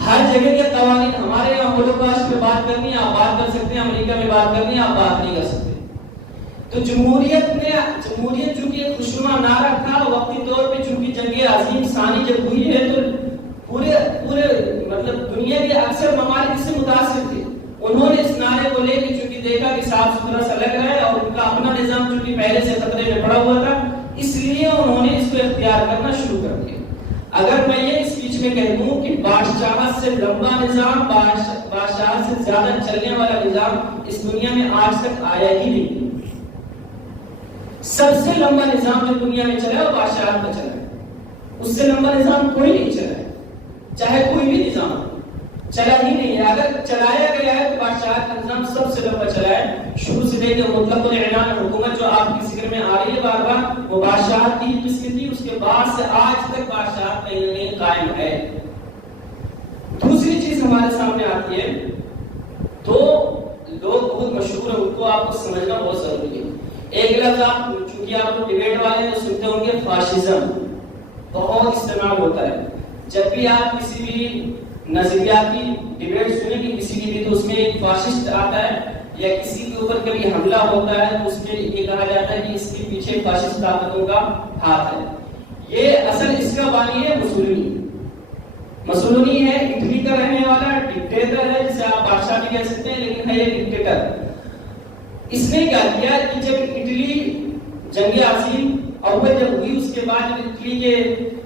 ہر جگہ کے قوانین, ہمارے یہاں ہولوکاسٹ پہ بات کرنی ہے آپ بات کر سکتے ہیں, امریکہ میں بات کرنی ہے آپ بات نہیں کر سکتے. تو جمہوریت چونکہ ایک خوشنما نعرہ تھا, وقتی طور پہ چونکہ جنگ عظیم ثانی جب ہوئی ہے تو پورے مطلب دنیا کے اکثر ممالک اس سے متاثر تھے. انہوں نے اس نعرے کو لے کے چونکہ دیکھا کہ صاف ستھرا سا لگ رہا ہے اور ان کا اپنا نظام چونکہ پہلے سے خطرے میں پڑا ہوا تھا, اس لیے انہوں نے اس کو اختیار کرنا شروع کر دیا. اگر میں یہ اسپیچ میں کہہ دوں کہ بادشاہت سے لمبا نظام, بادشاہت سے زیادہ چلنے والا نظام اس دنیا میں آج تک آیا ہی نہیں. سب سے لمبا نظام جو دنیا میں چلا ہے وہ بادشاہت کا چلا ہے. اس سے لمبا نظام کوئی نہیں چلا ہے, چاہے کوئی بھی نظام چلا ہی نہیں ہے. اگر چلایا گیا ہے تو بادشاہت کا نظام سب سے لمبا چلا ہے. شروع سے لے کے مطلق الاعلان حکومت جو آپ کی ذکر میں آ رہی ہے بار بار, وہ بادشاہت کی قسم تھی. اس کے بعد سے آج تک بادشاہت کہیں نہ کہیں قائم ہے. دوسری چیز ہمارے سامنے آتی ہے, دو لوگ بہت مشہور ہیں, ان کو آپ کو سمجھنا بہت ضروری ہے. ایک لفظ آپ چونکہ آپ لوگ ڈیبیٹ والے ہیں سنتے ہوں گے, فاشزم بہت استعمال ہوتا ہے. جب بھی آپ کسی بھی نظریاتی ڈیبیٹ سنیں گے کسی کی بھی, تو اس میں ایک فاشسٹ آتا ہے یا کسی کے اوپر کبھی حملہ ہوتا ہے تو اس میں یہ کہا جاتا ہے کہ اس کے پیچھے فاشسٹ طاقتوں کا ہاتھ ہے. یہ اصل اس کا بانی ہے مسولینی ہے, اٹلی کا رہنے والا ڈکٹیٹر ہے, جسے آپ بادشاہ بھی کہہ سکتے ہیں لیکن ہے یہ ڈکٹیٹر. اس نے کیا کیا کہ جب اٹلی جنگ عظیم اول جب ہوئی, اس کے بعد اٹلی کے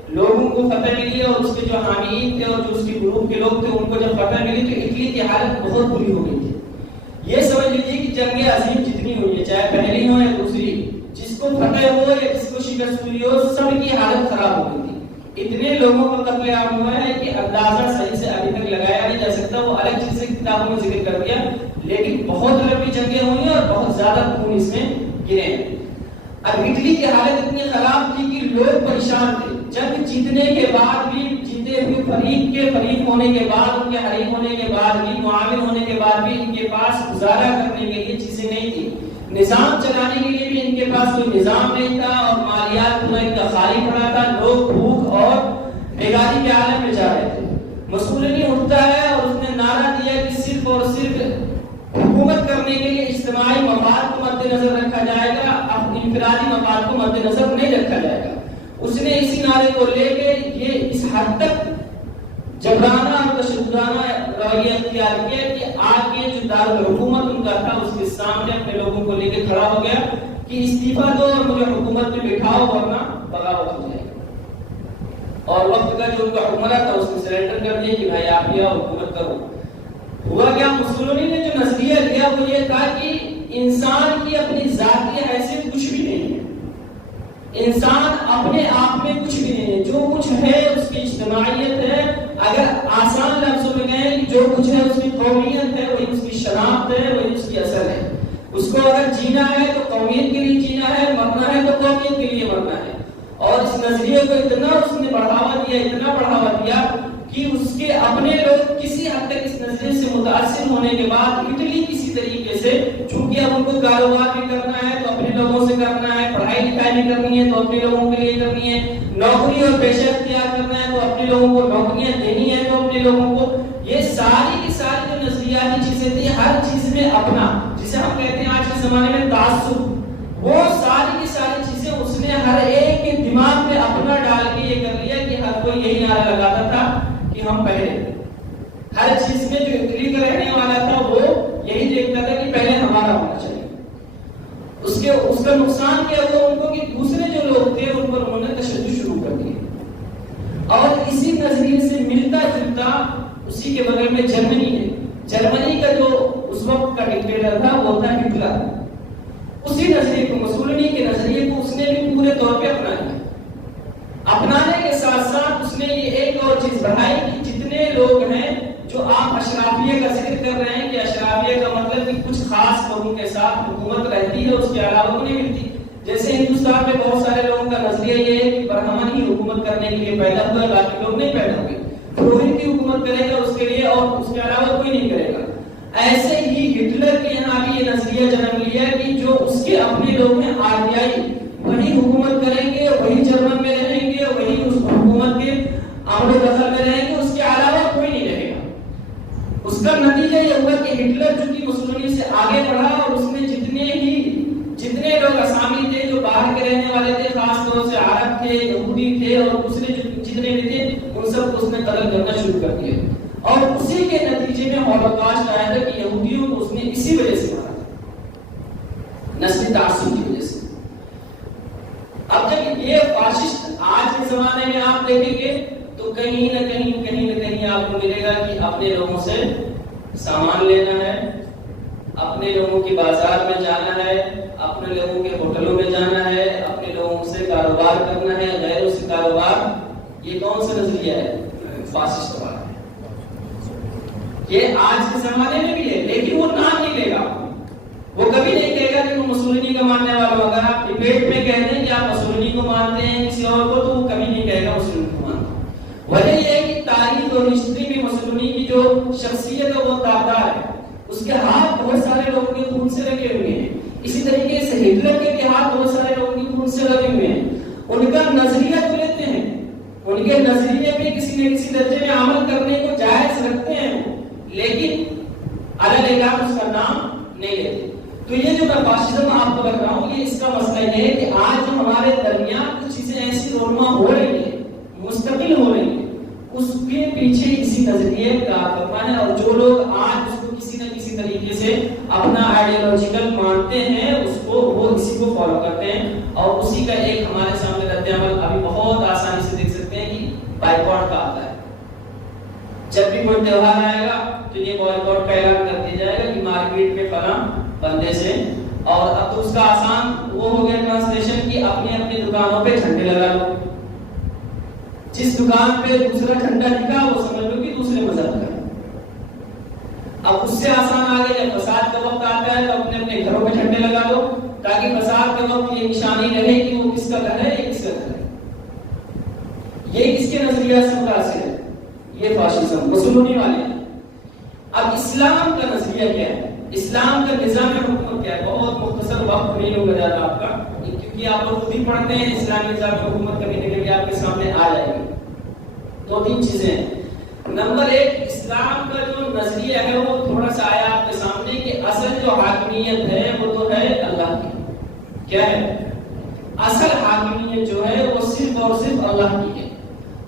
لوگوں کو فتح ملی اور اس کے جو حامیین تھے اور جو اس کے گروپ کے لوگ تھے ان کو جب فتح ملی تو اٹلی کی حالت بہت بری ہو گئی تھی. یہ سمجھ لیجیے کہ جنگ عظیم جتنی ہوئی ہے, چاہے پہلی ہو یا دوسری, جس کو فتح ہو یا جس کو شکست ہوئی ہو, سب کی حالت خراب ہو گئی تھی. اتنے لوگوں کا قتل عام ہوا ہے کہ اندازہ صحیح سے ابھی تک لگایا نہیں جا سکتا. وہ الگ چیز سے کتابوں میں ذکر کر دیا, لیکن بہت لمبی جنگیں ہوئی ہیں اور بہت زیادہ خون اس میں گرے ہیں. اب اٹلی کی حالت اتنی خراب تھی کہ لوگ پریشان تھے. جنگ جیتنے کے بعد بھی, جیتے ہوئے فریق ہونے کے بعد, ان کے حریف ہونے کے بعد بھی, معاون ہونے کے بعد بھی ان کے پاس گزارا کرنے کے لیے چیزیں نہیں تھی. نظام چلانے کے لیے بھی ان کے پاس کوئی نظام نہیں تھا اور مالیات پورا ان کا خالی پڑا تھا. لوگ بھوک اور بیگاری کے عالم میں جا رہے تھے. مسولینی اٹھتا ہے اور اس نے نعرہ دیا کہ صرف اور صرف حکومت کرنے کے لیے اجتماعی مفاد کو مد نظر رکھا جائے گا, انفرادی مفاد کو مد نظر نہیں رکھا جائے گا. اس نے اسی نعرے کو لے کے یہ اس حد تک جبرانہ اور تشددانہ رویہ اختیار کیا کہ آج یہ جو دارالحکومت ان کا تھا اس کے سامنے اپنے لوگوں کو لے کے کھڑا ہو گیا کہ استعفیٰ دو اور مجھے حکومت میں بٹھاؤ ورنہ بغاوت ہو جائے گی. اور وقت کا جو ان کا حکمراں تھا اس نے سرنڈر کر دیا کہ بھائی آپ یہ حکومت کرو. ہوا کیا, مسولینی نے جو نظریہ لیا وہ یہ تھا کہ انسان کی اپنی ذاتی حیثیت کچھ بھی نہیں ہے, انسان اپنے آپ میں کچھ بھی نہیں ہے. جو کچھ ہے اس کی اجتماعیت ہے. اگر آسان لفظوں میں کہیں کہ جو کچھ ہے اس کی قومیت ہے, وہی اس کی شناخت ہے, وہی اس کی اصل ہے. اس کو اگر جینا ہے تو قومیت کے لیے جینا ہے, مرنا ہے تو قومیت کے لیے مرنا ہے. اور اس نظریے کو اتنا اس نے بڑھاوا دیا، اتنا بڑھاوا دیا کہ اس کے اپنے لوگ کسی حد تک اس نظریے سے متاثر ہونے کے بعد اٹلی کسی طریقے سے، چونکہ اب ان کو کاروبار بھی کرنا ہے تو اپنے لوگوں سے کرنا ہے، پڑھائی لکھائی بھی کرنی ہے تو اپنے لوگوں کے لیے کرنی ہے، نوکری اور پیشہ اختیار کرنا ہے تو اپنے لوگوں کو نوکریاں دینی ہے تو اپنے لوگوں کو، یہ ساری کی ساری جو نظریاتی چیزیں تھیں، ہر چیز میں اپنا، جسے ہم کہتے ہیں آج کے زمانے میں تعصب، وہ ساری کی ساری چیزیں اس نے ہر ایک کے دماغ میں اپنا ڈال کے یہ کر لیا کہ ہر کوئی یہی نعرہ لگاتا تھا کہ ہم پہلے، ہر چیز میں جو اٹلی کا رہنے والا تھا وہ یہی دیکھتا تھا کہ پہلے ہمارا ہونا چاہیے۔ اس کا نقصان کیا ہوا ان کو کہ دوسرے جو لوگ تھے ان پر انہوں نے تشدد شروع کر دیا، اور اسی نظریے سے ملتا جلتا اسی کے بغل میں جرمنی ہے، جرمنی کا جو اس وقت کا ڈکٹیٹر تھا وہ تھا ہٹلر، اسی نظریے کو، مسولینی کے نظریے کو اس نے بھی پورے طور پہ اپنایا، اپنانے کے ساتھ ساتھ اس نے یہ ایک اور چیز بڑھائی کہ جتنے لوگ ہیں جو آپ اشرافیہ کا ذکر کر رہے ہیں کہ اشرافیہ کا مطلب کہ کچھ خاص لوگوں کے ساتھ حکومت رہتی ہے، اس کے علاوہ کو نہیں ملتی، جیسے ہندوستان میں بہت سارے لوگوں کا نظریہ یہ ہے کہ برہمن ہی حکومت کرنے کے لیے پیدا ہوا ہے، باقی لوگ نہیں پیدا ہوئے، پروہت کی حکومت کرے گا اس کے لیے اور اس کے علاوہ کوئی نہیں کرے گا۔ ایسے ہی ہٹلر کے یہاں بھی یہ نظریہ جنم لیا کہ جو اس کے اپنے لوگ ہیں آریائی، وہی حکومت کریں گے، وہی جرمن میں رہیں گے، وہی اس حکومت کے عمل و دخل میں رہیں گے، اس کے علاوہ کوئی نہیں رہے گا۔ اس کا نتیجہ یہ ہوا کہ ہٹلر چونکہ مسولینی سے آگے بڑھا اور اس نے جتنے لوگ اسامی تھے جو باہر کے رہنے والے تھے، خاص طور سے عرب تھے، یہودی تھے اور دوسرے جتنے بھی تھے، ان سب کو اس نے قتل کرنا شروع کر دیا، اور اسی کے نتیجے میں ہولوکاسٹ آیا تھا کہ یہودیوں کو اس نے اسی وجہ سے مارا تھا، نسلی تعصب کی وجہ سے۔ اب جب یہ فاشسٹ آج کے زمانے میں آپ دیکھیں گے تو کہیں نہ کہیں آپ کو ملے گا کہ اپنے لوگوں سے سامان لینا ہے، اپنے لوگوں کی بازار میں جانا ہے، اپنے لوگوں کے ہوٹلوں میں جانا ہے، اپنے لوگوں سے کاروبار کرنا ہے، غیروں سے کاروبار۔ یہ کون سا نظریہ ہے؟ فاشسٹ والا۔ یہ آج کے زمانے میں بھی ہے، لیکن وہ نام نہیں لے گا، وہ کبھی نہیں کہے گا کہ وہ مسولینی کا ماننے والا ہو۔ اگر آپ ڈیبیٹ میں کہتے ہیں کہ آپ مسولینی کو مانتے ہیں کسی اور کو، تو وہ کبھی نہیں کہے گا مسولینی کو مانتا۔ وجہ یہ ہے کہ تاریخ اور ہسٹری میں مسولینی کی جو شخصیت ہے وہ تابدار ہے، اس کے ہاتھ بہت سارے لوگوں کے خون سے لگے ہوئے ہیں، اسی طریقے سے ہٹلر کے ہاتھ بہت سارے لوگوں کے خون سے لگے ہوئے ہیں۔ ان کا نظریہ تو لیتے ہیں، ان کے نظریے پہ کسی نہ کسی درجے میں عمل کرنے کو جائز رکھتے ہیں، لیکن علیہ اس کا نام نہیں لیتے۔ تو یہ جو میں فاشزم آپ کو بتا رہا ہوں، یہ اس کا مسئلہ یہ ہے کہ آج جو ہمارے درمیان کچھ چیزیں ایسی رونما ہو رہی ہیں، مستقل ہو رہی ہیں، اس کے پیچھے اسی نظریے کا فرمان ہے، اور جو لوگ آج اس کو کسی نہ کسی طریقے سے اپنا آئیڈیالوجیکل مانتے ہیں، اس کو وہ اسی کو فالو کرتے ہیں، اور اسی کا ایک ہمارے سامنے رد عمل ابھی بہت آسانی سے دیکھ سکتے ہیں کہ بائیکاٹ کا آتا ہے۔ جب بھی کوئی تہوار آئے گا تو یہ بائیکاٹ کا اعلان کر دیا جائے گا کہ مارکیٹ میں فلاں بندے سے، اور اب تو اس کا آسان وہ ہو گیا ٹرانسلیشن کہ اپنی اپنی دکانوں پہ جھنڈے لگا لو، جس دکان پہ دوسرا جھنڈا دکھا وہ سمجھ لو کہ دوسرے مذہب کا۔ اب اس سے آسان آگے جب فساد کا وقت آتا ہے تو اپنے اپنے گھروں میں جھنڈے لگا دو، تاکہ فساد کے وقت یہ نشانی رہے کہ وہ کس کا گھر ہے، یہ کس کا گھر ہے۔ یہ کس کے نظریہ سے متاثر ہے؟ یہ فاشزم، مسولینی والے۔ اب اسلام کا نظریہ کیا ہے؟ اسلام کا نظام حکومت کیا ہے؟ بہت مختصر وقت نہیں ہوگا زیادہ آپ کا، کیونکہ آپ لوگ خود ہی پڑھتے ہیں، اسلامی نظام حکومت کبھی نہ کبھی آپ کے سامنے آ جائے گی۔ دو تین چیزیں ہیں۔ نمبر ایک، اسلام کا جو نظریہ ہے وہ تھوڑا سا آیا آپ کے سامنے کہ اصل جو حاکمیت ہے وہ تو ہے اللہ کی۔ کیا ہے؟ اصل حاکمیت جو ہے وہ صرف اور صرف اللہ کی ہے۔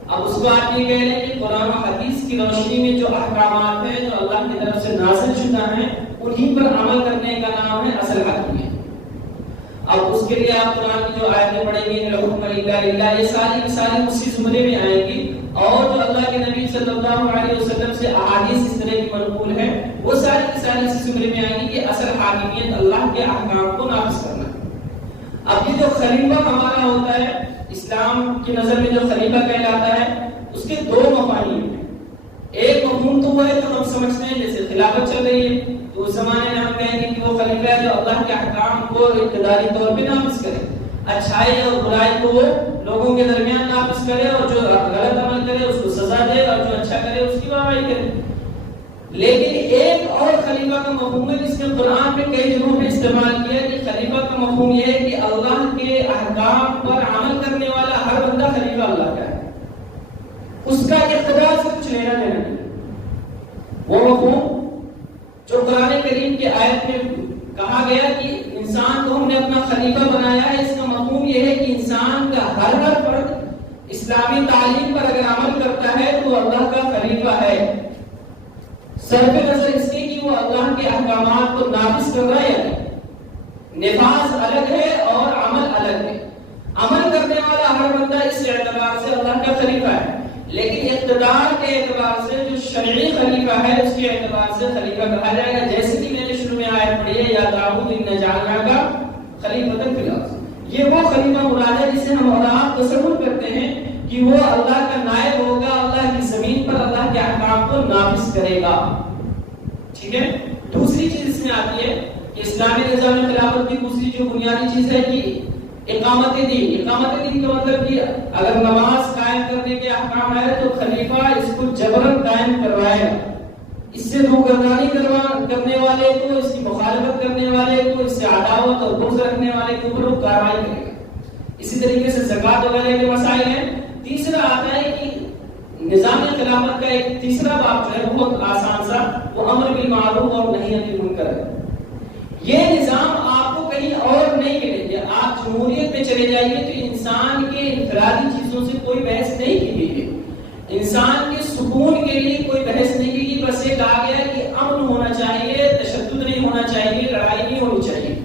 اب اس کو آپ یہ کہہ لیں کہ قرآن و حدیث کی روشنی میں جو احکامات ہیں جو اللہ کی طرف سے نازل شدہ ہیں انہی پر عمل کرنے کا نام ہے اصل حاکمیت۔ اب اس کے لیے آپ قرآن کی جو آیتیں پڑھیں گے الحکم للہ، یہ ساری کی ساری اسی زمرے میں آئیں گی، اور جو اللہ کے نبی صلی اللہ علیہ وسلم سے احادیث اس طرح کی منقول ہے وہ ساری کی ساری اسی زمرے میں آئیں گی کہ اصل حاکمیت اللہ کے احکام کو نافذ کرنا۔ اب یہ جو خلیفہ ہمارا ہوتا ہے اسلام کی نظر میں، جو خلیفہ کہلاتا ہے، اس کے دو مفاہیم ہیں۔ ایک مفہوم تو وہ ہے جو ہم سمجھتے ہیں، جیسے خلافت چل رہی ہے تو اس زمانے میں ہم کہیں گے کہ وہ خلیفہ ہے جو اللہ کے احکام کو اقتداری طور پہ نافذ کرے، اچھائی اور برائی کو لوگوں کے درمیان نافذ کرے، اور جو غلط عمل اچھا کرے اس کی واہواہی کرے. لیکن ایک اور خلیفہ کا مفہوم ہے جس نے قرآن میں کئی جگہوں پہ استعمال کیا ہے کہ خلیفہ کا مفہوم یہ ہے کہ اللہ کے احکام پر عمل کرنے والا ہر بندہ خلیفہ اللہ کا ہے، اس کا اقتدار سے کچھ لینا دینا نہیں. وہ مفہوم جو قرآن کریم کی آیت میں کہا گیا کہ انسان کو ہم نے اپنا خلیفہ بنایا ہے، اس کا مفہوم یہ ہے کہ انسان کا ہر فرد اسلامی تعلیم پر اگر عمل کرتا ہے تو اللہ کا خلیفہ ہے، صرف نظر اس کی کہ وہ اللہ کے احکامات کو نافذ کر رہا ہے. نفاذ الگ ہے اور عمل الگ ہے. عمل کرنے والا ہر بندہ اس اعتبار سے اللہ کا خلیفہ ہے، لیکن اقتدار کے اعتبار سے جو شرعی خلیفہ ہے اس کے اعتبار سے خلیفہ کہا جائے گا. جیسے کہ میں نے شروع میں آیت پڑھی ہے یا داؤد انا جعلناک خلیفۃ فی الارض، یہ وہ خلیفہ مراد ہے جسے ہم اور آپ تصور کرتے ہیں کہ وہ اللہ کا نائب ہوگا، اللہ کی زمین پر اللہ کے احکام کو نافذ کرے گا. ٹھیک ہے. دوسری چیز اس میں آتی ہے کہ اسلامی نظام خلافت کی دوسری جو بنیادی چیز ہے کہ اقامت دین. اقامت دین کا مطلب کہ اگر نماز قائم کرنے کے احکام ہے تو خلیفہ اس کو جبرن قائم کروائے گا. اس سے روگردانی کرنے والے کو، اس کی مخالفت کرنے والے کو، اس سے عداوت اور بغض رکھنے والے کے اوپر وہ کارروائی کرے گا. اسی طریقے سے زکوٰۃ وغیرہ کے مسائل ہیں. تیسرا آتا ہے کہ نظام خلافت کا ایک تیسرا باب جو ہے بہت آسان سا، وہ امر بالمعروف اور نہی عن المنکر ہے. یہ نظام آپ کو کہیں اور نہیں ملے گا. آپ جمہوریت میں چلے جائیے تو انسان کے انفرادی چیزوں سے کوئی بحث نہیں کی گئی ہے، انسان کے سکون کے لیے کوئی بحث نہیں کی گئی. بس یہ کہا گیا کہ امن ہونا چاہیے، تشدد نہیں ہونا چاہیے، لڑائی نہیں ہونی چاہیے.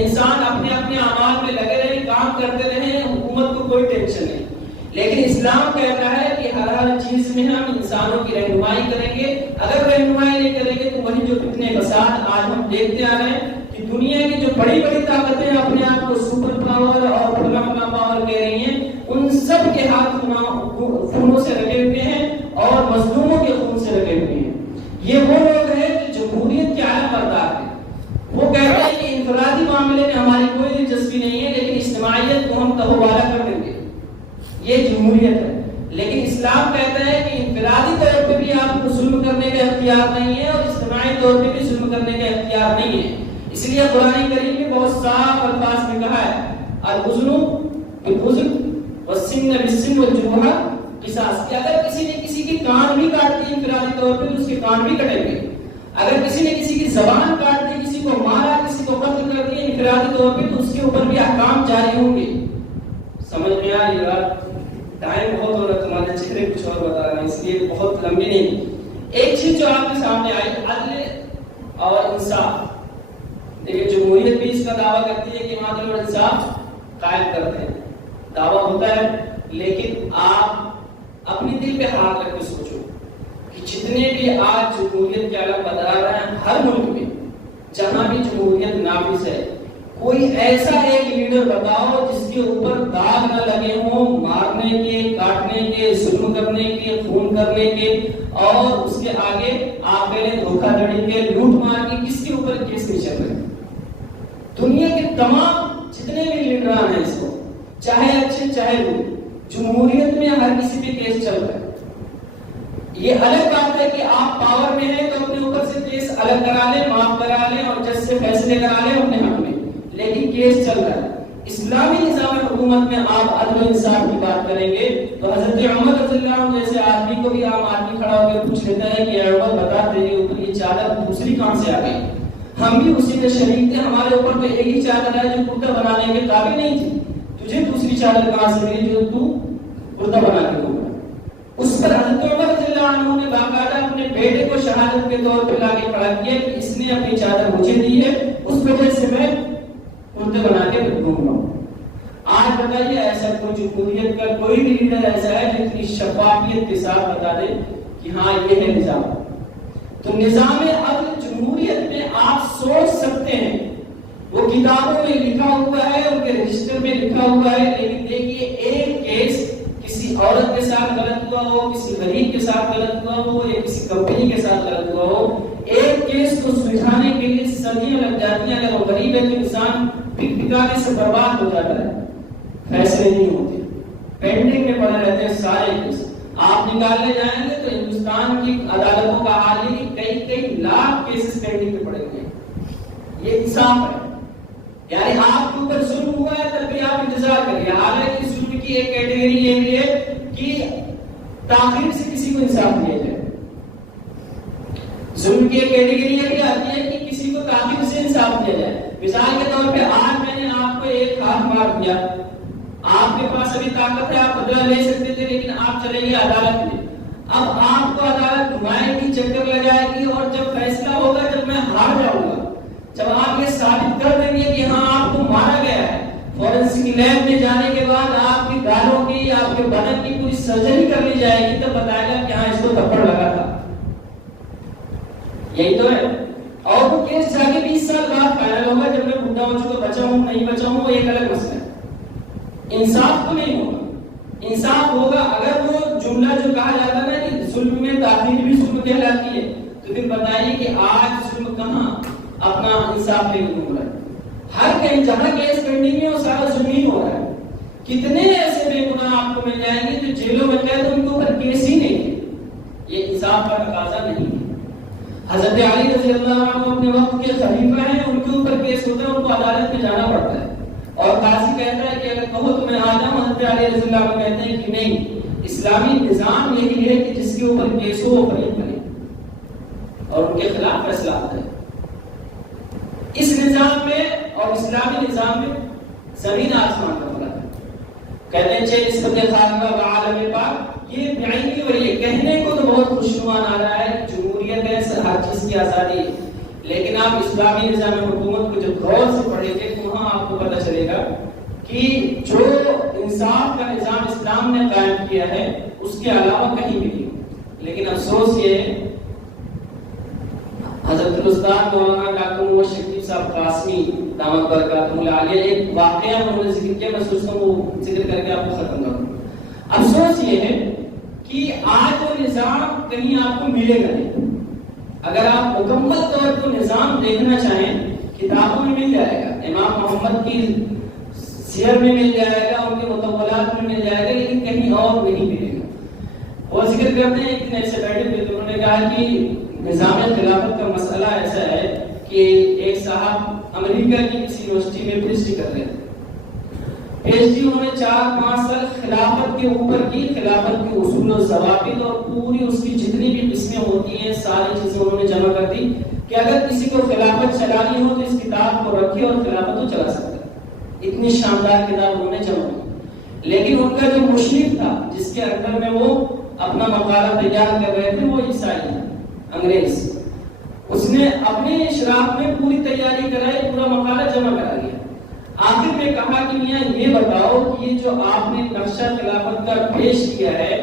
انسان اپنے اپنے اعمال میں لگے رہے، کام کرتے رہے، حکومت کو کوئی ٹینشن نہیں. لیکن اسلام کہتا ہے کہ ہر چیز میں ہم انسانوں کی رہنمائی کریں گے. اگر رہنمائی نہیں کریں گے تو وہی جو فتنے فساد آج ہم دیکھتے آ رہے ہیں کہ دنیا کی جو بڑی بڑی طاقتیں اپنے آپ کو سپر پاور اور بڑا پاور کہہ رہی ہیں، ان سب کے ہاتھ خونوں سے لگے ہوئے ہیں اور مظلوموں کے خون سے لگے ہوئے ہیں. یہ وہ لوگ ہیں جو جمہوریت کے عالم بردار ہیں. وہ کہتے ہیں کہ انفرادی معاملے میں ہماری کوئی دلچسپی نہیں ہے، لیکن اجتماعیت کو ہم تہوالا کر دیں گے. یہ جمہوریت ہے. لیکن اسلام کہتا ہے کہ انفرادی طور پہ بھی آپ کو ظلم کرنے کا اختیار نہیں ہے اور اجتماعی طور پہ بھی ظلم کرنے کا اختیار نہیں ہے. اس لیے قرآن کریم میں بہت صاف الفاظ میں کہا ہے العزل بالعزل والسن بالسن والجروح قصاص، کہ اگر کسی نے کسی کی کان بھی کاٹ دی انفرادی طور پہ تو اس کے کان بھی کٹیں گے. اگر کسی نے کسی کی زبان کاٹ دی، کسی کو مارا، کسی کو قتل کر دیا انفرادی طور پہ تو اس کے اوپر بھی احکام جاری ہوں گے. سمجھ میں آ رہی بات؟ ٹائم بہت ہو رہا ہے، تمہارے چہرے کچھ اور بتا رہے ہیں، اس لیے بہت لمبی نہیں. ایک چیز جو آپ کے سامنے آئی عدل اور انصاف. دیکھیں جمہوریت بھی اس کا دعویٰ کرتی ہے کہ ہم عدل اور انصاف قائم کرتے ہیں، دعویٰ ہوتا ہے. لیکن آپ اپنی دل پہ ہاتھ رکھ کے سوچو کہ جتنے بھی آج جمہوریت کے علم بدار ہیں ہر ملک میں جہاں بھی جمہوریت نافذ ہے، کوئی ایسا ایک لیڈر بتاؤ جس کے اوپر داغ نہ لگے ہوں مارنے کے، کاٹنے کے، ظلم کرنے کے، خون کرنے کے، اور اس کے آگے آپ پہلے دھوکہ دھڑی کے، لوٹ مار کے، کس کے اوپر کیس نہیں چل رہے. دنیا کے تمام جتنے بھی لیڈران ہیں اس کو، چاہے اچھے چاہے برے، جمہوریت میں ہر کسی پہ کیس چل رہا ہے. یہ الگ بات ہے کہ آپ پاور میں ہیں تو اپنے اوپر سے کیس الگ کرا لیں، معاف کرا لیں اور جج سے فیصلے کرا لیں اپنے حق میں، لیکن کیس چل رہا ہے. اسلامی نظام حکومت میں آپ عدل و انصاف کی بات کریں گے تو حضرت عمر رضی اللہ عنہ جیسے آدمی کو بھی عام آدمی کھڑا ہو کر پوچھ لیتا ہے کہ اے عمر بتا تیرے اوپر یہ چادر دوسری کہاں سے آ گئی؟ ہم بھی اسی کے شریک تھے، ہمارے اوپر تو ایک ہی چادر ہے جو کرتا بنانے کے قابل نہیں تھی، تجھے دوسری چادر کہاں سے ملی جو تو کرتا بنا کے ہوگا؟ اس پر حضرت عمر رضی اللہ عنہ نے باقاعدہ اپنے بیٹے کو شہادت کے طور پہ لا کے کھڑا کیا کہ اس نے اپنی چادر مجھے دی ہے، اس وجہ سے میں کرتے بنا کے گھوم رہا ہوں. آج بتائیے ایسا کوئی جمہوریت کا کوئی بھی لیڈر ایسا ہے جو اتنی شفافیت کے ساتھ بتا دے کہ ہاں یہ ہے نظام؟ تو نظام عدل جمہوریت میں آپ سوچ سکتے ہیں، وہ کتابوں میں لکھا ہوا ہے، ان کے رجسٹر میں لکھا ہوا ہے، لیکن دیکھیے ایک کیس کسی عورت کے ساتھ غلط ہوا ہو، کسی غریب کے ساتھ غلط ہوا ہو یا کسی کمپنی کے ساتھ غلط ہوا ہو، ایک کیس کو سلجھانے کے لیے صدیاں لگ جاتی ہیں. اگر وہ غریب ہے تو انسان پک پکانے سے برباد ہو جاتا ہے، فیصلے نہیں ہوتے، پینڈنگ میں پڑے رہتے ہیں سارے کیس. آپ نکالنے جائیں گے تو ہندوستان کی عدالتوں کا حال یہ کہ کئی لاکھ کیسز پینڈنگ میں پڑے ہوئے ہیں. یہ انصاف ہے. یعنی آپ کے اوپر ظلم ہوا ہے تب بھی آپ انتظار کریے. حالانکہ ظلم کی ایک کیٹیگری یہ بھی ہے کہ تاخیر سے کسی کو انصاف دیا جائے. ظلم کی ایک کیٹیگری یہ بھی آتی ہے کہ کسی کو تاخیر سے انصاف دیا جائے. مثال کے طور پہ آج میں نے آپ کو ایک ہاتھ مار دیا, آپ کے پاس ابھی طاقت ہے, آپ بدلہ لے سکتے تھے, لیکن آپ چلیں گے عدالت میں. اب آپ کو عدالت گھمائے گی, چکر لگائے گی, اور جب فیصلہ ہوگا, جب میں ہار جاؤں گا, جب آپ یہ ثابت کر دیں گے کہ ہاں آپ کو مارا گیا ہے, فورنسک لیب میں جانے کے بعد آپ کی گالوں کی, آپ کے بدن کی پوری سرجری کر لی جائے گی, تب بتائے گا کہ ہاں اس کو تھپڑ لگا تھا. یہی تو ہے. اور وہ کیس جا کے 20 سال بعد فائنل ہوگا, جب میں بوڑھا ہو چکا, بچا ہوں نہیں بچا ہوں, وہ ایک الگ مسئلہ ہے. انصاف تو نہیں ہوگا. انصاف ہوگا اگر وہ جملہ جو کہا جاتا ہے نا کہ ظلم میں تاخیر بھی ظلم کہلاتی ہے, تو پھر بتائیے کہ آج ظلم کہاں اپنا انصاف لے کے گھوم رہا ہے. ہر کہیں جہاں کیس پینڈنگ ہے وہ سارا ظلم ہی ہو رہا ہے. کتنے ایسے بے گناہ آپ کو مل جائیں گے جو جیلوں میں قید, ان کے اوپر کیس ہی نہیں ہے. یہ انصاف کا تقاضا نہیں ہے. حضرت علی رضی اللہ عنہ اپنے وقت کے خلیفہ ہیں, ان کے اوپر کیس ہوتا ہے, ان کو عدالت میں جانا پڑتا ہے, اور قاضی کہتا ہے کہ اگر کہو تو میں آ جاؤں. حضرت علی رضی اللہ عنہ کہتے ہیں کہ نہیں, اسلامی نظام یہی ہے کہ جس کے اوپر کیس ہو وہ فریق بنے اور ان کے خلاف فیصلہ آتا ہے. اس نظام میں اور اسلامی نظام میں زمین آسمان کا فرق ہے. کہتے ہیں چھ نسبت خالقہ و عالم پاک, یہ بعینی, اور یہ کہنے کو تو بہت خوشنما آ رہا ہے, جمہوریت ہے, ہر چیز کی آزادی ہے, لیکن آپ اسلامی نظام حکومت کو جب غور سے پڑھیں گے تو وہاں آپ کو پتہ چلے گا کہ جو انصاف کا نظام اسلام نے قائم کیا ہے اس کے علاوہ کہیں بھی نہیں. لیکن افسوس یہ ہے, حضرت الاستاد مولانا ڈاکٹر محمد شکیب صاحب قاسمی دامت برکاتہ العالیہ ایک واقعہ انہوں نے ذکر کیا, میں سوچتا ہوں وہ ذکر کر کے آپ کو ختم کروں. افسوس یہ ہے کہ آج وہ نظام کہیں آپ کو ملے گا نہیں. اگر آپ مکمل طور پر نظام دیکھنا چاہیں, کتابوں میں مل جائے گا, امام محمد کی سیر میں مل جائے گا, ان کے مطولات میں مل جائے گا, لیکن کہیں اور نہیں ملے گا. وہ ذکر کرتے ہیں ایک دن ایسے بیٹھے تھے تو انہوں نے کہا کہ نظام خلافت کا مسئلہ ایسا ہے کہ ایک صاحب امریکہ کی کسی یونیورسٹی میں پی ایچ ڈی کر رہے تھے. پی ایچ ڈی انہوں نے 4-5 سال خلافت کے اوپر کی, خلافت کے اصول و ضوابط اور پوری اس کی جتنی بھی قسمیں ہوتی ہیں ساری چیزیں انہوں نے جمع کر دی کہ اگر کسی کو خلافت چلانی ہو تو اس کتاب کو رکھے اور خلافت کو چلا سکتا ہے. اتنی شاندار کتاب انہوں نے جمع کی. لیکن ان کا جو مشرف تھا جس کے اندر میں وہ اپنا مقالہ تیار کر رہے تھے, وہ عیسائی تھا, انگریز. اس نے اپنے اشراف میں پوری تیاری کرائی, پورا مقالہ جمع کرا لیا. آخر میں کہا کہ میاں یہ بتاؤ کہ یہ جو آپ نے نقشہ خلافت کا پیش کیا ہے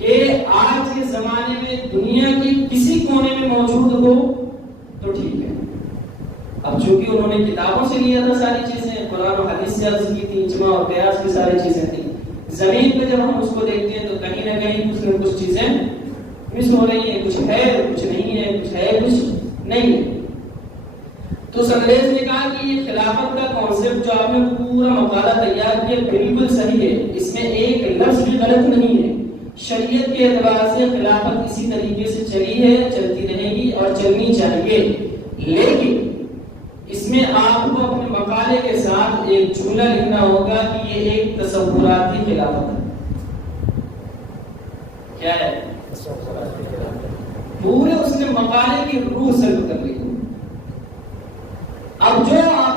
یہ آج کے زمانے میں دنیا کی کسی کونے میں موجود ہو تو ٹھیک ہے. اب چونکہ انہوں نے کتابوں سے لیا تھا ساری چیزیں, قرآن و حدیث سے عرض کی تھی, اجماع اور قیاس کی ساری چیزیں تھیں, زمین پہ جب ہم اس کو دیکھتے ہیں تو کہیں نہ کہیں کچھ نہ کچھ چیزیں مس ہو رہی ہیں, کچھ ہے کچھ نہیں ہے, کچھ ہے کچھ نہیں ہے. تو انگریز نے کہا کہ یہ خلافت کا کانسیپٹ جو آپ نے پورا مقالہ تیار کیا بالکل صحیح ہے, اس میں ایک لفظ بھی غلط نہیں ہے. شریعت کے اعتبار سے خلافت اسی طریقے سے چلی ہے, چلتی رہے گی اور چلنی چاہیے, لیکن اس میں آپ کو اپنے مقالے کے ساتھ ایک جملہ لکھنا ہوگا کہ یہ ایک تصوراتی خلافت ہے. کیا ہے؟ پورے اس نے مقالے کی روح سلب کر لی. اب جو آپ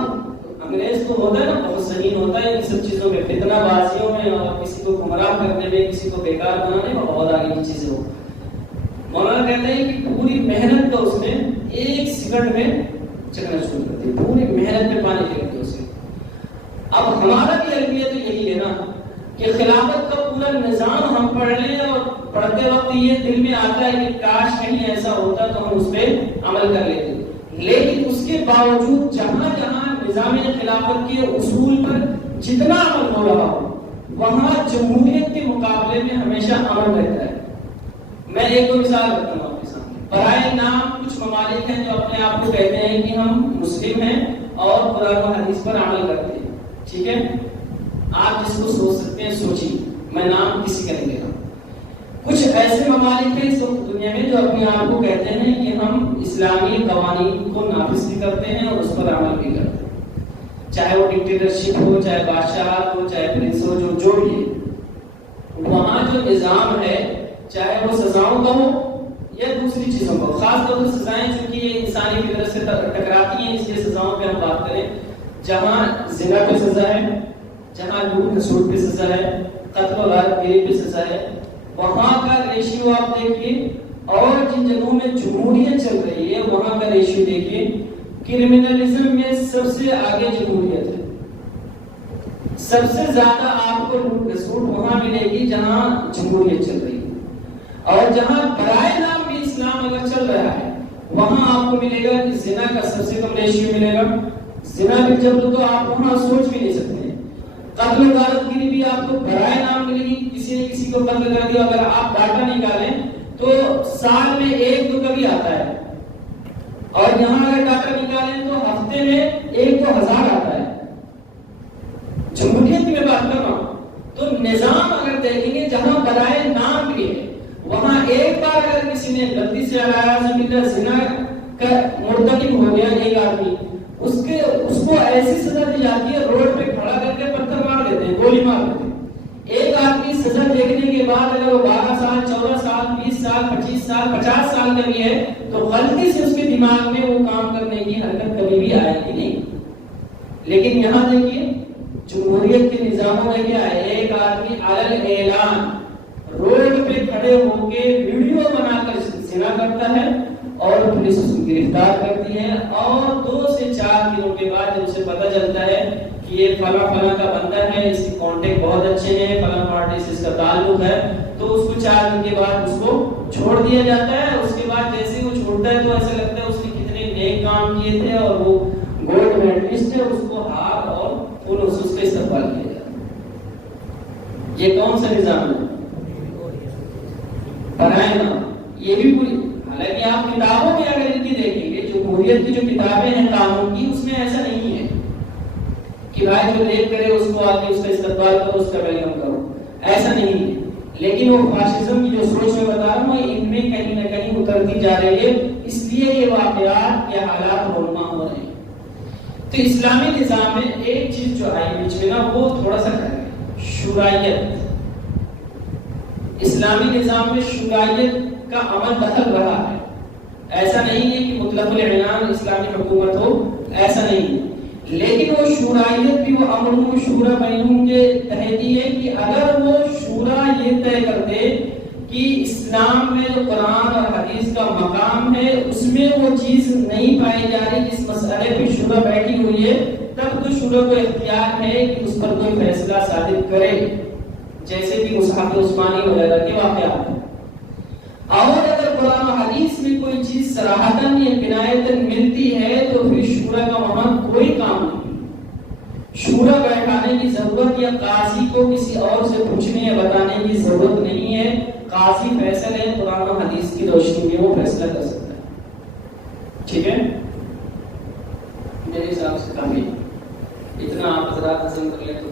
انگریز کو ہوتا ہے نا, بہت ذہین ہوتا ہے ان سب چیزوں میں, فتنہ بازیوں میں اور کسی کو گمراہ کرنے میں, کسی کو بیکار بنانے میں بہت آگے کی چیزیں ہو. مولانا کہتے ہیں کہ پوری محنت تو اس نے ایک سیکنڈ میں چکنا شروع کر دی, پوری محنت میں پانی پھینک دیا اسے. اب ہمارا بھی المیہ تو یہی ہے نا کہ خلافت کا پورا نظام ہم پڑھ لیں اور پڑھتے وقت یہ دل میں آتا ہے کہ کاش کہیں ایسا ہوتا تو ہم اس پہ عمل کر لیتے, لیکن اس کے باوجود جہاں جہاں نظام خلافت کے اصول پر جتنا عمل ہو رہا ہو وہاں جمہوریت کے مقابلے میں ہمیشہ عمل رہتا ہے. میں ایک دو مثال رکھتا ہوں آپ کے سامنے. برائے نام کچھ ممالک ہیں جو اپنے آپ کو کہتے ہیں کہ ہم مسلم ہیں اور قرآن و حدیث پر عمل کرتے ہیں, ٹھیک ہے, آپ جس کو سوچ سکتے ہیں سوچیے, میں نام کسی کا نہیں لے رہا. ایسے ممالک ہیں اس وقت دنیا میں جو اپنے آپ کو کہتے ہیں کہ ہم اسلامی قوانین کو نافذ بھی کرتے ہیں اور اس پر عمل بھی کرتے ہیں، چاہے وہ ڈکٹیٹرشپ ہو، چاہے بادشاہت ہو، چاہے پرنس ہو، جو بھی ہے وہاں جو نظام ہے، چاہے وہ سزاؤں کا ہو یا دوسری چیزوں کا، خاص طور پر سزائیں چونکہ یہ انسانی فطرت سے ٹکراتی ہیں، اس لیے سزاؤں پہ ہم بات کریں۔ جہاں زنا پہ سزا ہے، جہاں لوٹ کھسوٹ پہ سزا ہے، قتل و غارت گیری پہ سزا ہے، وہاں کا ریشیو آپ دیکھیے، اور جن جگہوں میں جمہوریت چل رہی ہے وہاں کا ریشیو دیکھیے، کرمنلزم میں سب سے آگے جمہوریت ہے۔ سب سے زیادہ آپ کو لوٹ کھسوٹ وہاں ملے گی جہاں جمہوریت چل رہی ہے، اور جہاں برائے نام بھی اسلام اگر چل رہا ہے وہاں آپ کو ملے گا کہ زنا کا سب سے کم ریشیو ملے گا۔ زنا بھی جب تو آپ وہاں سوچ بھی نہیں سکتے ہیں۔ قتل و غارت گیری بھی آپ کو برائے نام ملے گی، کسی نے کسی کو قتل کر دیا، اگر آپ ڈاٹا نکالیں تو سال میں 1 تو کبھی آتا ہے، اور یہاں اگر ڈاٹا نکالیں تو ہفتے میں 1-2 ہزار آتا ہے۔ جمہوریت کی میں بات کر رہا ہوں، تو نظام اگر دیکھیں گے جہاں برائے نام بھی ہے وہاں ایک بار اگر کسی نے غلطی سے زنا کا مرتکب ہو گیا ایک آدمی، اس کو ایسی سزا دی جاتی ہے، روڈ پہ کھڑا کر کے پتھر مار دیتے ہیں، گولی مار دیتے ہیں۔ ایک آدمی سزا دیکھنے کے بعد اگر وہ 12 سال 14 سال 20 سال 25 سال 50 سال کا بھی ہے تو غلطی سے اس کے دماغ میں وہ کام کرنے کی حرکت کبھی بھی آئے گی نہیں۔ لیکن یہاں دیکھیے جمہوریت کے نظاموں میں کیا ہے، ایک آدمی علی اعلان روڈ پہ کھڑے ہو کے ویڈیو بنا کر زنا کرتا ہے اور پولیس اس کو گرفتار کرتی ہے، اور 2 سے 4 دنوں کے بعد جب اسے پتہ چلتا ہے کہ یہ فلاں فلاں کا بندہ ہے، اس کی کانٹیکٹ بہت اچھے ہیں، فلاں پارٹی سے اس کا تعلق ہے، تو اس کو 4 دن کے بعد اس کو چھوڑ دیا جاتا ہے۔ اس کے بعد جیسے وہ چھوڑتا ہے تو ایسا لگتا ہے اس نے کتنے نیک کام کیے تھے، اور وہ گولڈ میڈلسٹ ہے، اس کو ہار اور پھولوں سے اس کا استقبال کیا جاتا ہے۔ یہ کون سا نظام ہے؟ برائے نام۔ یہ بھی پوری، حالانکہ آپ کتابوں میں اگر ان کی دیکھیں گے، جمہوریت کی جو کتابیں ہیں قانون کی، اس میں ایسا نہیں ہے کہ بھائی جو لیٹ کرے اس کو آگے اس کا استقبال کرو، اس کا ویلکم کرو، ایسا نہیں ہے۔ لیکن وہ فاشزم کی جو سوچ میں بتا رہا ہوں ان میں کہیں نہ کہیں اترتی جا رہی ہے، اس لیے یہ واقعات یا حالات رونما ہو رہے ہیں۔ تو اسلامی نظام میں ایک چیز جو آئی بیچ میں نا، وہ تھوڑا سا شورائیت۔ اسلامی نظام میں شورائیت کا عمل دخل رہا ہے، ایسا نہیں ہے کہ مطلق العنان اسلامی حکومت ہو، ایسا نہیں ہے، لیکن وہ شورائیت بھی وہ امر و شورا بینہم کے تحت ہے کہ اگر وہ شورا یہ طے کرتے کہ اسلام میں جو قرآن اور حدیث کا مقام ہے اس میں وہ چیز نہیں پائی جا رہی، جس مسئلے پہ شورا بیٹھی ہوئی ہے، تب تو شورا کو اختیار ہے کہ اس پر کوئی فیصلہ صادر کرے، جیسے کہ مصحف عثمانی وغیرہ کے واقعات ہیں۔ اور اگر قرآن و حدیث میں کوئی چیز صراحتاً یا کنایتاً ملتی ہے تو پھر شورا کا وہاں کوئی کام نہیں، شورا بیٹھانے کی ضرورت یا قاضی کو کسی اور سے پوچھنے یا بتانے کی ضرورت نہیں ہے، قاضی فیصلے قرآن و حدیث کی روشنی میں وہ فیصلہ کر سکتا ہے۔ ٹھیک ہے، میرے حساب سے کافی اتنا آپ حضرات ہضم کر لیں تو